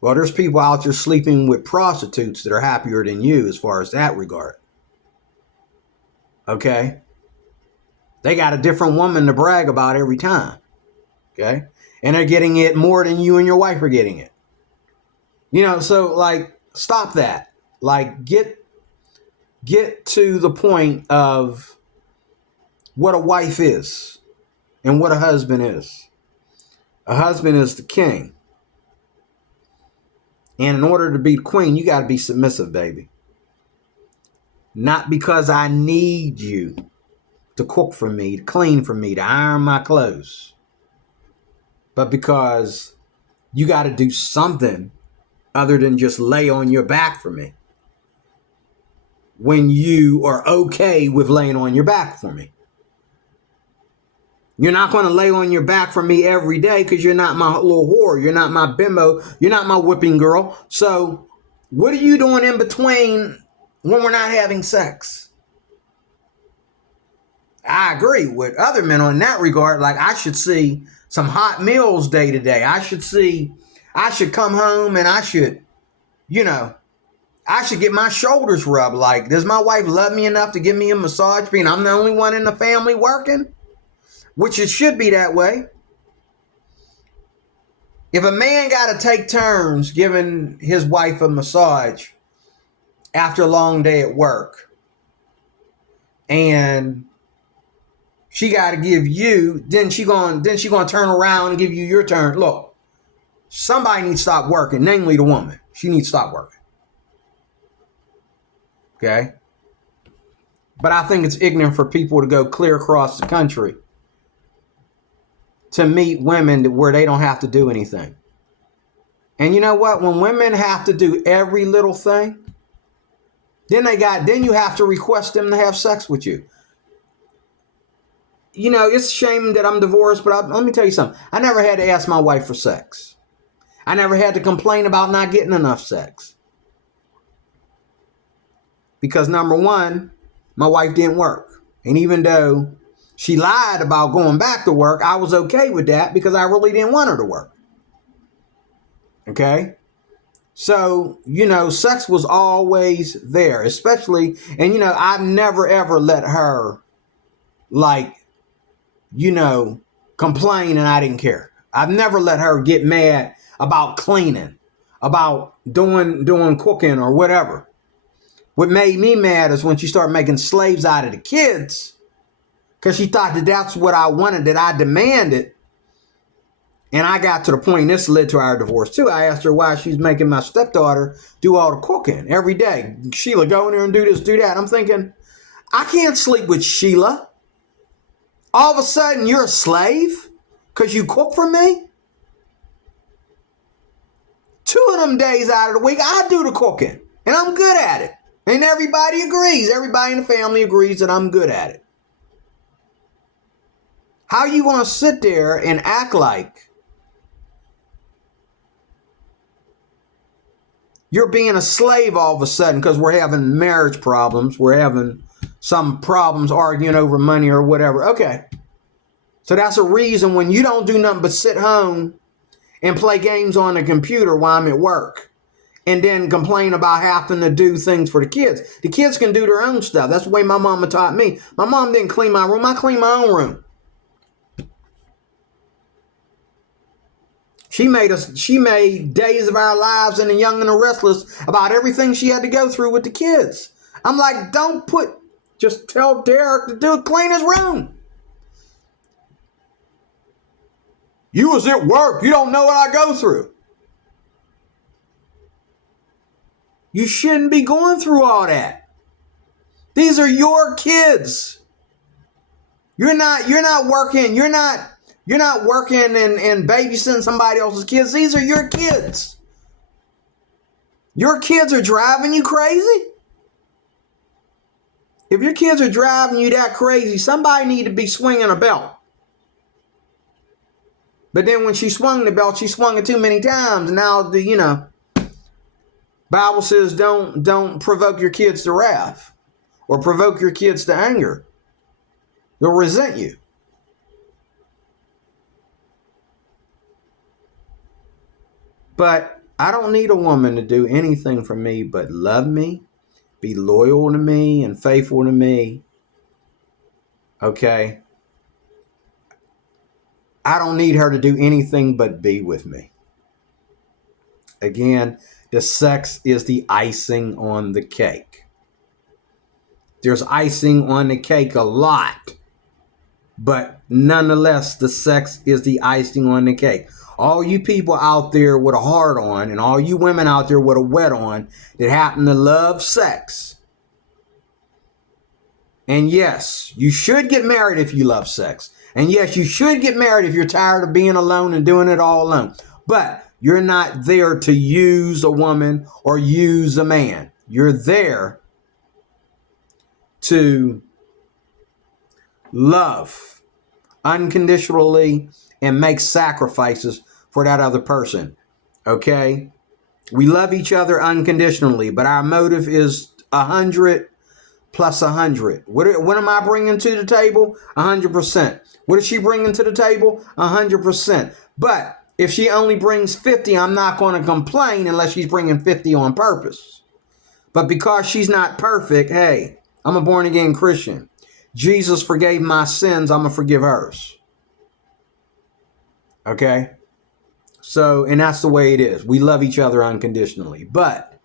Well, there's people out there sleeping with prostitutes that are happier than you as far as that regard. Okay? They got a different woman to brag about every time. Okay? And they're getting it more than you and your wife are getting it. You know, so like, stop that. Like, get to the point of what a wife is and what a husband is. A husband is the king. And in order to be the queen, you got to be submissive, baby. Not because I need you to cook for me, to clean for me, to iron my clothes, but because you got to do something other than just lay on your back for me when you are okay with laying on your back for me. You're not going to lay on your back for me every day because you're not my little whore. You're not my bimbo. You're not my whipping girl. So what are you doing in between when we're not having sex? I agree with other men in that regard. Like, I should see some hot meals day to day. I should come home and I should get my shoulders rubbed. Like, does my wife love me enough to give me a massage being I'm the only one in the family working? Which it should be that way. If a man got to take turns giving his wife a massage after a long day at work, and she got to give you, then she gonna turn around and give you your turn. Look, somebody needs to stop working, namely the woman. She needs to stop working. Okay? But I think it's ignorant for people to go clear across the country to meet women where they don't have to do anything And you know what? When women have to do every little thing, then you have to request them to have sex with you. You know, it's a shame that I'm divorced, but let me tell you something. I never had to ask my wife for sex. I never had to complain about not getting enough sex. Because number one, my wife didn't work. And even though she lied about going back to work, I was okay with that because I really didn't want her to work. Okay? So, you know, sex was always there, especially, and, you know, I've never ever let her, like, you know, complain and I didn't care. I've never let her get mad about cleaning, about doing cooking or whatever. What made me mad is when she started making slaves out of the kids because she thought that that's what I wanted, that I demanded. And I got to the point, and this led to our divorce too. I asked her why she's making my stepdaughter do all the cooking every day. Sheila, go in there and do this, do that. I'm thinking, I can't sleep with Sheila. All of a sudden, you're a slave because you cook for me? 2 of them days out of the week, I do the cooking, and I'm good at it. And everybody agrees. Everybody in the family agrees that I'm good at it. How you going to sit there and act like you're being a slave all of a sudden because we're having marriage problems, we're having some problems arguing over money or whatever? Okay. So that's a reason when you don't do nothing but sit home and play games on the computer while I'm at work and then complain about having to do things for the kids. The kids can do their own stuff. That's the way my mama taught me. My mom didn't clean my room. I cleaned my own room. She made Days of Our Lives and The Young and the Restless about everything she had to go through with the kids. I'm like, just tell Derek to clean his room. You was at work. You don't know what I go through. You shouldn't be going through all that. These are your kids. You're not working. You're not working and babysitting somebody else's kids. These are your kids. Your kids are driving you crazy? If your kids are driving you that crazy, somebody need to be swinging a belt. But then when she swung the belt, she swung it too many times. Now Bible says don't provoke your kids to wrath or provoke your kids to anger. They'll resent you. But I don't need a woman to do anything for me but love me, be loyal to me, and faithful to me. Okay? I don't need her to do anything but be with me. Again, the sex is the icing on the cake. There's icing on the cake a lot. But nonetheless, the sex is the icing on the cake. All you people out there with a heart on and all you women out there with a wet on that happen to love sex. And yes, you should get married if you love sex. And yes, you should get married if you're tired of being alone and doing it all alone. But you're not there to use a woman or use a man. You're there to love unconditionally and make sacrifices for that other person. Okay? We love each other unconditionally, but our motive is 100 plus 100. What am I bringing to the table? 100%. What is she bringing to the table? 100%. But if she only brings 50, I'm not going to complain unless she's bringing 50 on purpose. But because she's not perfect, hey, I'm a born again Christian. Jesus forgave my sins. I'm going to forgive hers. Okay? So, and that's the way it is. We love each other unconditionally. But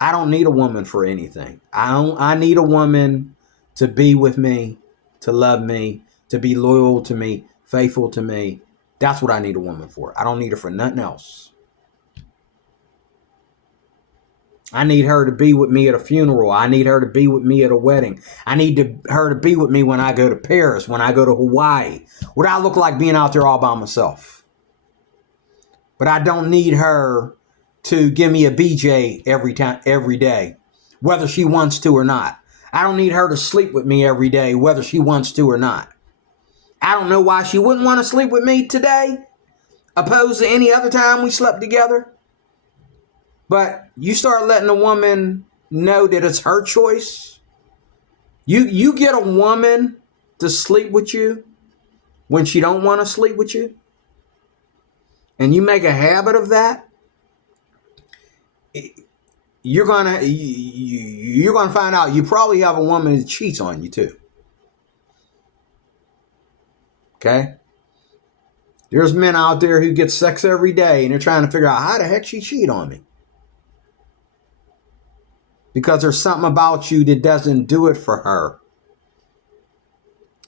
I don't need a woman for anything. I need a woman to be with me, to love me, to be loyal to me, faithful to me. That's what I need a woman for. I don't need her for nothing else. I need her to be with me at a funeral. I need her to be with me at a wedding. I need her to be with me when I go to Paris, when I go to Hawaii. What do I look like being out there all by myself? but I don't need her to give me a BJ every day, whether she wants to or not. I don't need her to sleep with me every day, whether she wants to or not. I don't know why she wouldn't want to sleep with me today, opposed to any other time we slept together. But you start letting a woman know that it's her choice. You get a woman to sleep with you when she don't want to sleep with you, and you make a habit of that, you're gonna find out you probably have a woman that cheats on you too. Okay? There's men out there who get sex every day and they're trying to figure out how the heck she cheat on me. Because there's something about you that doesn't do it for her.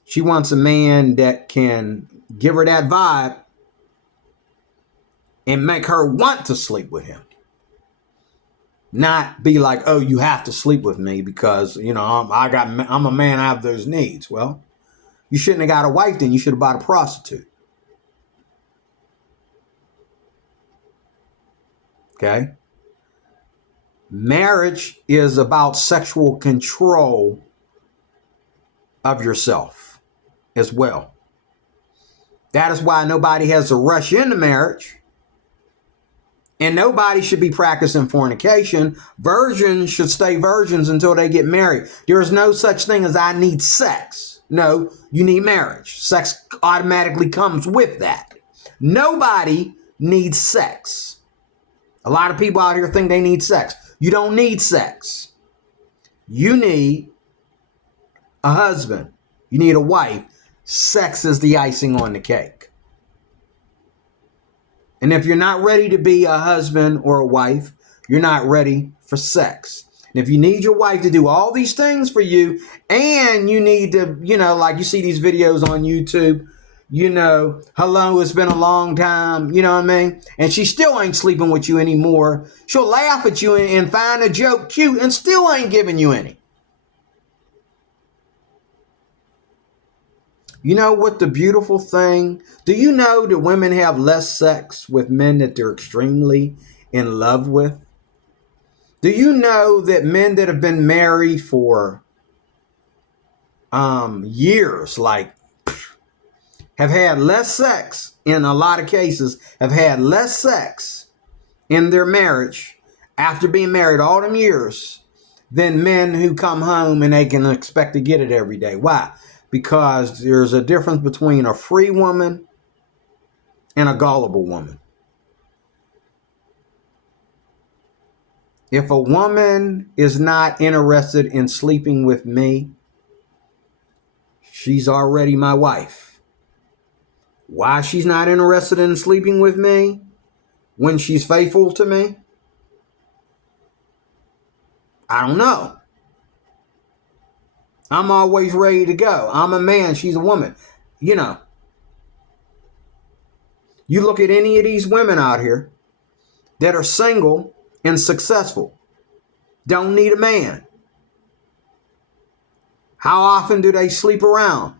She wants a man that can give her that vibe and make her want to sleep with him. Not be like, oh, you have to sleep with me because, I'm a man, I have those needs. Well, you shouldn't have got a wife then. You should have bought a prostitute. Okay? Marriage is about sexual control of yourself as well. That is why nobody has to rush into marriage. And nobody should be practicing fornication. Virgins should stay virgins until they get married. There is no such thing as I need sex. No, you need marriage. Sex automatically comes with that. Nobody needs sex. A lot of people out here think they need sex. You don't need sex. You need a husband. You need a wife. Sex is the icing on the cake. And if you're not ready to be a husband or a wife, you're not ready for sex. And if you need your wife to do all these things for you, and you need to, like you see these videos on YouTube, hello, it's been a long time, you know what I mean? And she still ain't sleeping with you anymore. She'll laugh at you and find a joke cute and still ain't giving you any. You know what the beautiful thing? Do you know that women have less sex with men that they're extremely in love with? Do you know that men that have been married for years, have had less sex, in a lot of cases, have had less sex in their marriage after being married all them years than men who come home and they can expect to get it every day? Why? Because there's a difference between a free woman and a gullible woman. If a woman is not interested in sleeping with me, she's already my wife. Why she's not interested in sleeping with me when she's faithful to me? I don't know. I'm always ready to go. I'm a man. She's a woman. You look at any of these women out here that are single and successful, don't need a man. How often do they sleep around?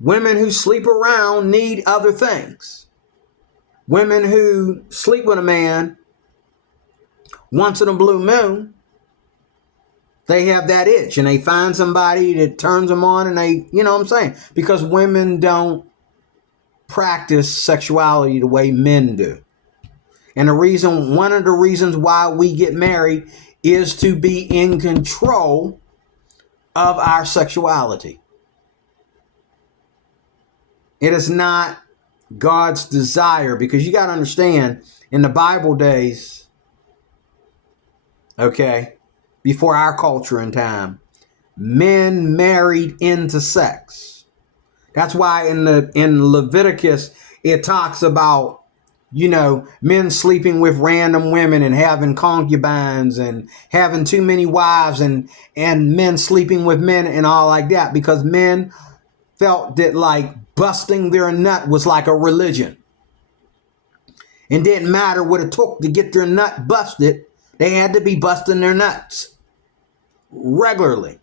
Women who sleep around need other things. Women who sleep with a man once in a blue moon, they have that itch and they find somebody that turns them on and they, you know what I'm saying? Because women don't practice sexuality the way men do. And one of the reasons why we get married is to be in control of our sexuality. It is not God's desire, because you got to understand, in the Bible days, okay, before our culture and time, men married into sex. That's why in Leviticus it talks about, men sleeping with random women and having concubines and having too many wives and men sleeping with men and all like that, because men felt that busting their nut was like a religion. It didn't matter what it took to get their nut busted. They had to be busting their nuts regularly.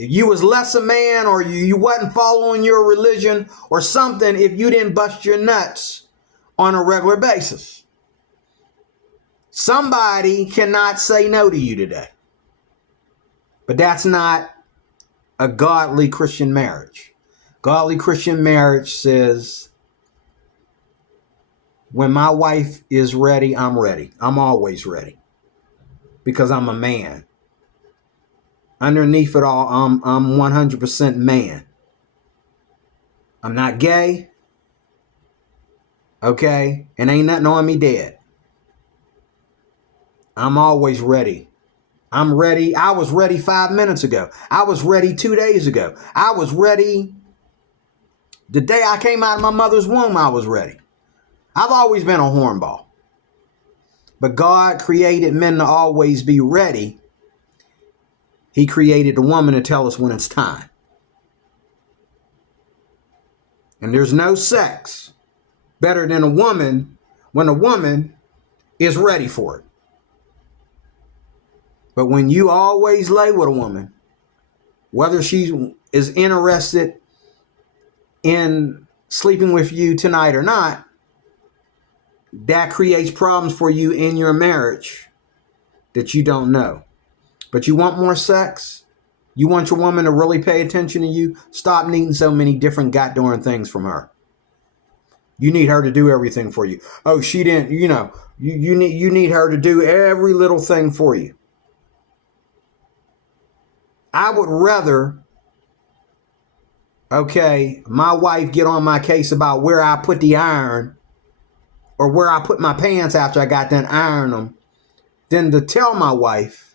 If you was less a man, or you wasn't following your religion or something, if you didn't bust your nuts on a regular basis. Somebody cannot say no to you today. But that's not a godly Christian marriage. Godly Christian marriage says, when my wife is ready, I'm ready. I'm always ready. Because I'm a man. Underneath it all, I'm 100% man. I'm not gay. Okay? And ain't nothing on me dead. I'm always ready. I'm ready. I was ready 5 minutes ago. I was ready 2 days ago. I was ready the day I came out of my mother's womb. I was ready. I've always been a hornball. But God created men to always be ready. He created the woman to tell us when it's time. And there's no sex better than a woman when a woman is ready for it. But when you always lay with a woman, whether she is interested in sleeping with you tonight or not, that creates problems for you in your marriage that you don't know. But you want more sex? You want your woman to really pay attention to you? Stop needing so many different goddamn things from her. You need her to do everything for you. Oh, she didn't, you need her to do every little thing for you. I would rather, my wife get on my case about where I put the iron or where I put my pants after I got done ironing them than to tell my wife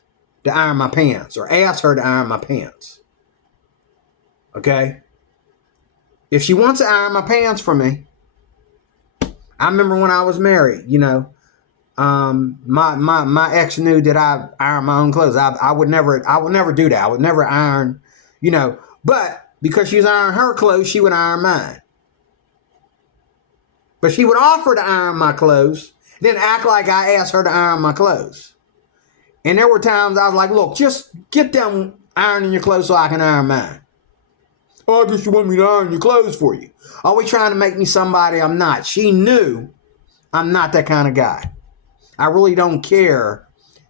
to iron my pants or ask her to iron my pants. Okay? If she wants to iron my pants for me, I remember when I was married, my ex knew that I iron my own clothes. I would never do that. I would never iron, but because she was ironing her clothes, she would iron mine. But she would offer to iron my clothes, then act like I asked her to iron my clothes. And there were times I was like, look, just get them ironing your clothes so I can iron mine. Oh, I guess you want me to iron your clothes for you. Always trying to make me somebody I'm not. She knew I'm not that kind of guy. I really don't care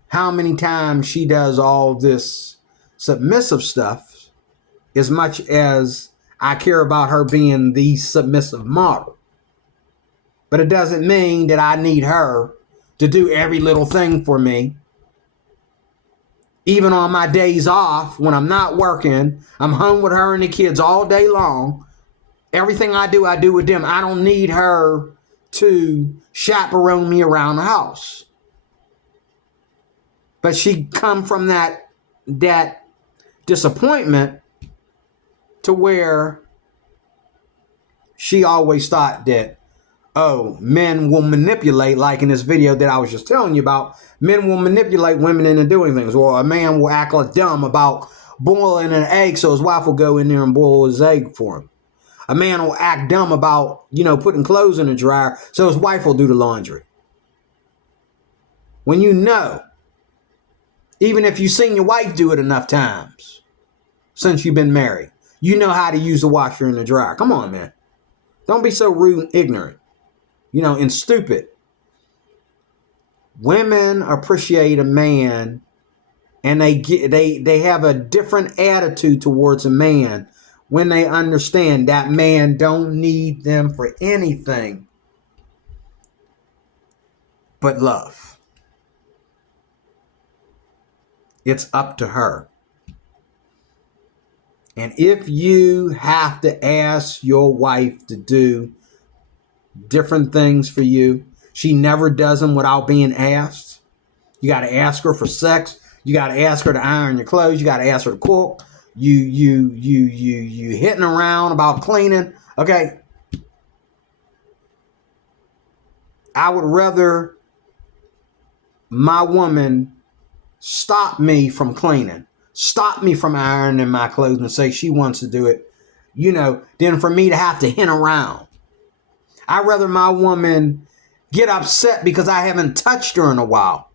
how many times she does all this submissive stuff as much as I care about her being the submissive model. But it doesn't mean that I need her to do every little thing for me. Even on my days off, when I'm not working, I'm home with her and the kids all day long. Everything I do with them. I don't need her to chaperone me around the house. But she come from that disappointment to where she always thought that, oh, men will manipulate, like in this video that I was just telling you about. Men will manipulate women into doing things. Or a man will act like dumb about boiling an egg so his wife will go in there and boil his egg for him. A man will act dumb about, putting clothes in the dryer so his wife will do the laundry. When even if you've seen your wife do it enough times since you've been married, you know how to use the washer and the dryer. Come on, man. Don't be so rude and ignorant, and stupid. Women appreciate a man, and they have a different attitude towards a man when they understand that man don't need them for anything but love. It's up to her. And if you have to ask your wife to do different things for you, she never does them without being asked. You got to ask her for sex. You got to ask her to iron your clothes. You got to ask her to cook. You hitting around about cleaning. Okay. I would rather my woman stop me from cleaning, stop me from ironing my clothes and say she wants to do it, than for me to have to hint around. I'd rather my woman get upset because I haven't touched her in a while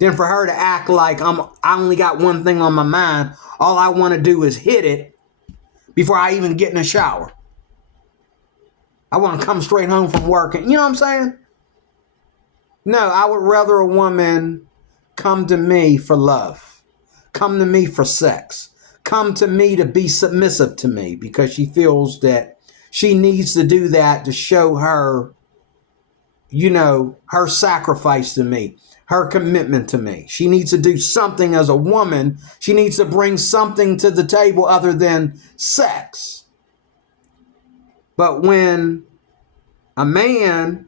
than for her to act like I only got one thing on my mind. All I want to do is hit it before I even get in the shower. I want to come straight home from work. And, you know what I'm saying? No, I would rather a woman come to me for love, come to me for sex, come to me to be submissive to me because she feels that she needs to do that to show her, her sacrifice to me, her commitment to me. She needs to do something as a woman. She needs to bring something to the table other than sex. But when a man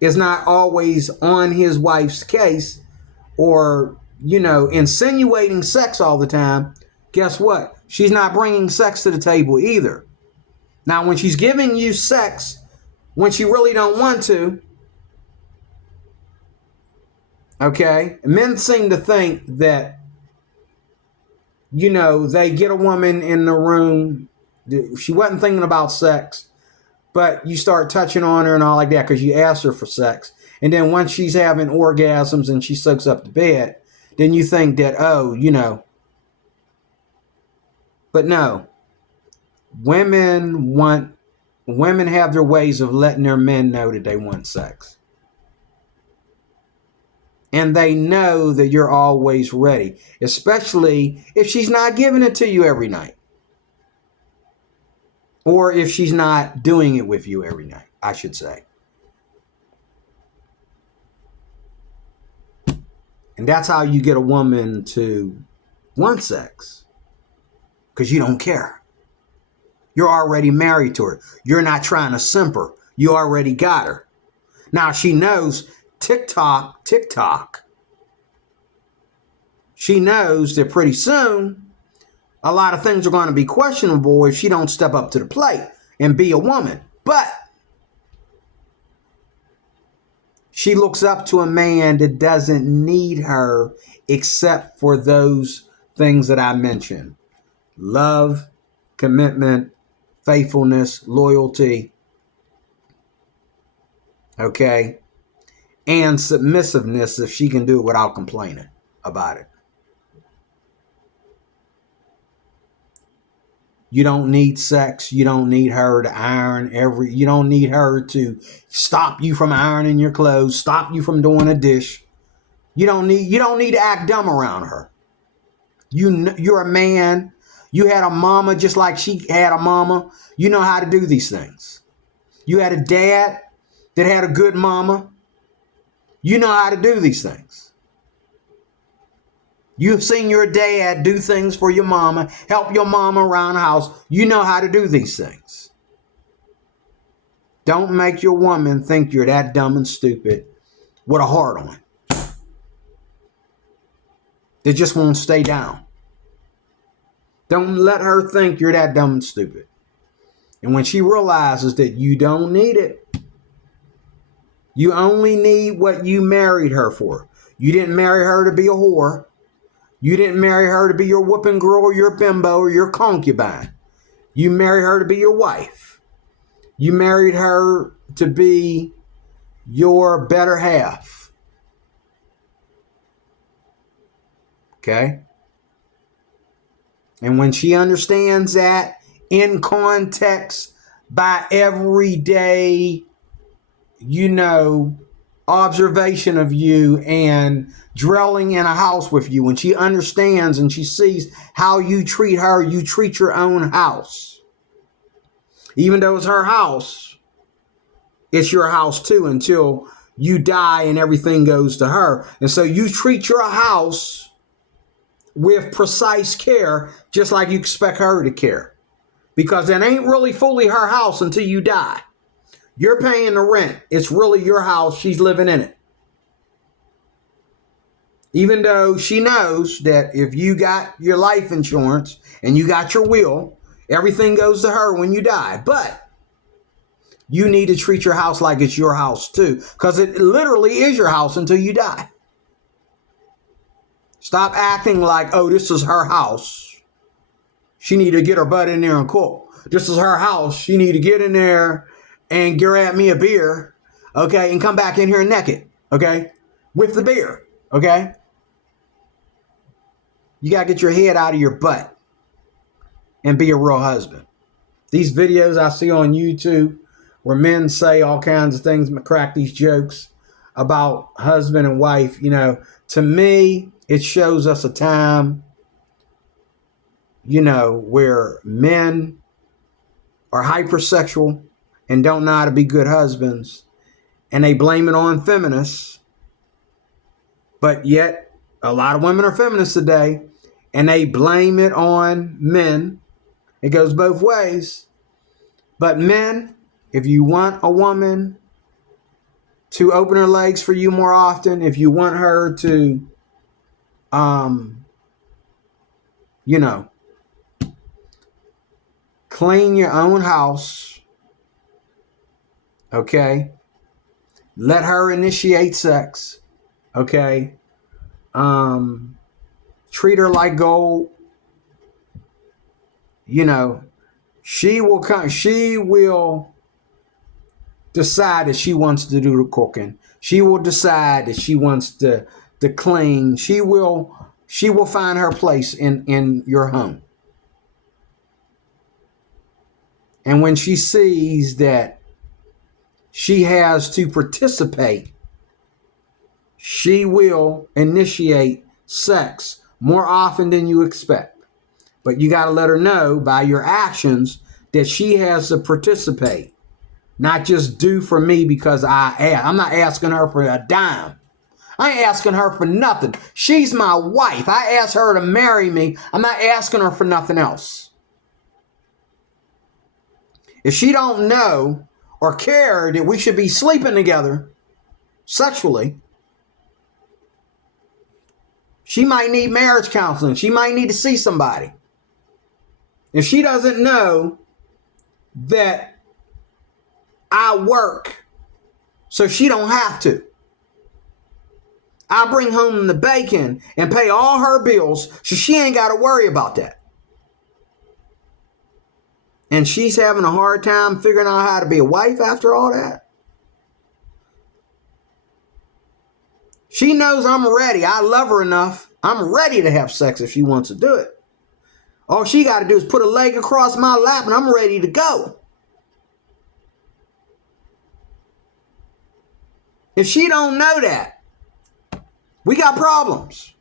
is not always on his wife's case or, insinuating sex all the time, guess what? She's not bringing sex to the table either. Now, when she's giving you sex, when she really don't want to, okay, men seem to think that, they get a woman in the room, she wasn't thinking about sex, but you start touching on her and all like that because you asked her for sex. And then once she's having orgasms and she soaks up the bed, then you think that, but no. Women have their ways of letting their men know that they want sex. And they know that you're always ready, especially if she's not giving it to you every night. Or if she's not doing it with you every night, I should say. And that's how you get a woman to want sex. Because you don't care. You're already married to her. You're not trying to simp her. You already got her. Now she knows TikTok. She knows that pretty soon a lot of things are going to be questionable if she don't step up to the plate and be a woman. But she looks up to a man that doesn't need her except for those things that I mentioned. Love, commitment, faithfulness, loyalty, okay, and submissiveness if she can do it without complaining about it. You don't need sex. You don't need her to iron you don't need her to stop you from ironing your clothes, stop you from doing a dish. You don't need to act dumb around her. You're a man. You had a mama just like she had a mama. You know how to do these things. You had a dad that had a good mama. You know how to do these things. You've seen your dad do things for your mama, help your mama around the house. You know how to do these things. Don't make your woman think you're that dumb and stupid with a heart on. They just won't stay down. Don't let her think you're that dumb and stupid. And when she realizes that you don't need it, you only need what you married her for. You didn't marry her to be a whore. You didn't marry her to be your whooping girl or your bimbo or your concubine. You married her to be your wife. You married her to be your better half. Okay? And when she understands that in context by everyday, observation of you and dwelling in a house with you, when she understands and she sees how you treat her, you treat your own house. Even though it's her house, it's your house too until you die and everything goes to her. And so you treat your house with precise care, just like you expect her to care. Because it ain't really fully her house until you die. You're paying the rent. It's really your house. She's living in it. Even though she knows that if you got your life insurance and you got your will, everything goes to her when you die. But you need to treat your house like it's your house too, because it literally is your house until you die. Stop acting like, oh, this is her house. She need to get her butt in there and cook. This is her house. She need to get in there and grab me a beer, okay, and come back in here naked, okay, with the beer, okay? You got to get your head out of your butt and be a real husband. These videos I see on YouTube where men say all kinds of things, crack these jokes about husband and wife, to me, it shows us a time, where men are hypersexual and don't know how to be good husbands, and they blame it on feminists. But yet, a lot of women are feminists today, and they blame it on men. It goes both ways. But men, if you want a woman to open her legs for you more often, if you want her to, clean your own house, okay? Let her initiate sex, okay? Treat her like gold. She will decide that she wants to do the cooking. She will decide that she wants to clean. She will find her place in your home. And when she sees that she has to participate, she will initiate sex more often than you expect. But you got to let her know by your actions that she has to participate. Not just do for me because I'm not asking her for a dime. I ain't asking her for nothing. She's my wife. I asked her to marry me. I'm not asking her for nothing else. If she don't know or care that we should be sleeping together sexually, she might need marriage counseling. She might need to see somebody. If she doesn't know that I work so she don't have to, I bring home the bacon and pay all her bills so she ain't got to worry about that. And she's having a hard time figuring out how to be a wife after all that. She knows I'm ready. I love her enough. I'm ready to have sex if she wants to do it. All she got to do is put a leg across my lap and I'm ready to go. If she don't know that, we got problems.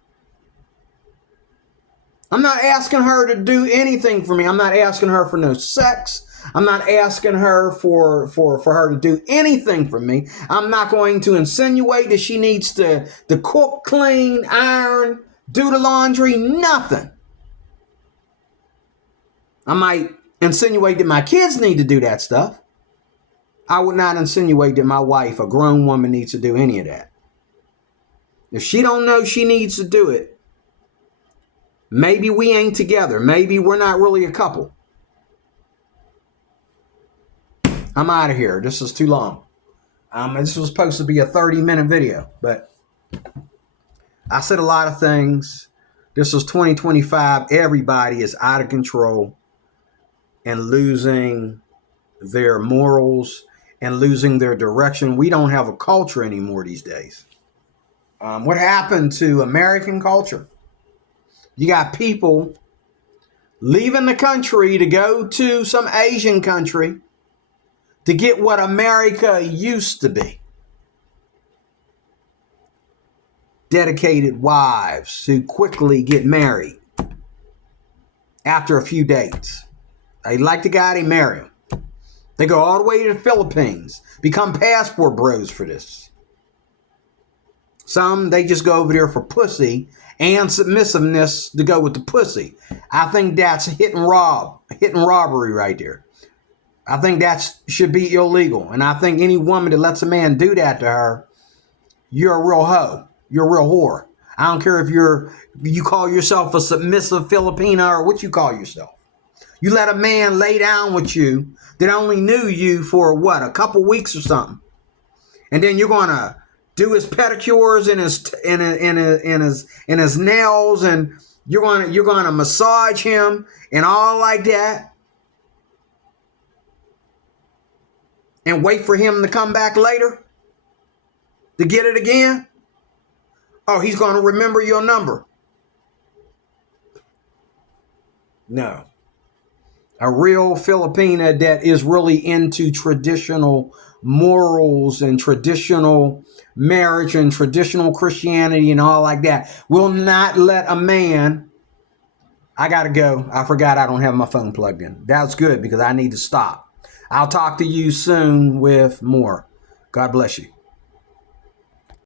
I'm not asking her to do anything for me. I'm not asking her for no sex. I'm not asking her for her to do anything for me. I'm not going to insinuate that she needs to cook, clean, iron, do the laundry, nothing. I might insinuate that my kids need to do that stuff. I would not insinuate that my wife, a grown woman, needs to do any of that. If she don't know she needs to do it, maybe we ain't together. Maybe we're not really a couple. I'm out of here. This is too long. This was supposed to be a 30-minute video, but I said a lot of things. This was 2025. Everybody is out of control and losing their morals and losing their direction. We don't have a culture anymore these days. What happened to American culture? You got people leaving the country to go to some Asian country to get what America used to be. Dedicated wives who quickly get married after a few dates. They like the guy, they marry him. They go all the way to the Philippines, become passport bros for this. Some, they just go over there for pussy and submissiveness to go with the pussy. I think that's hit and robbery right there. I think that should be illegal. And I think any woman that lets a man do that to her, you're a real hoe. You're a real whore. I don't care if you call yourself a submissive Filipina or what you call yourself. You let a man lay down with you that only knew you for a couple weeks or something. And then you're going to do his pedicures in his nails, and you're going to massage him and all like that. And wait for him to come back later to get it again. Oh, he's going to remember your number. No. A real Filipina that is really into traditional morals and traditional marriage and traditional Christianity and all like that will not let a man. I got to go. I forgot I don't have my phone plugged in. That's good because I need to stop. I'll talk to you soon with more. God bless you.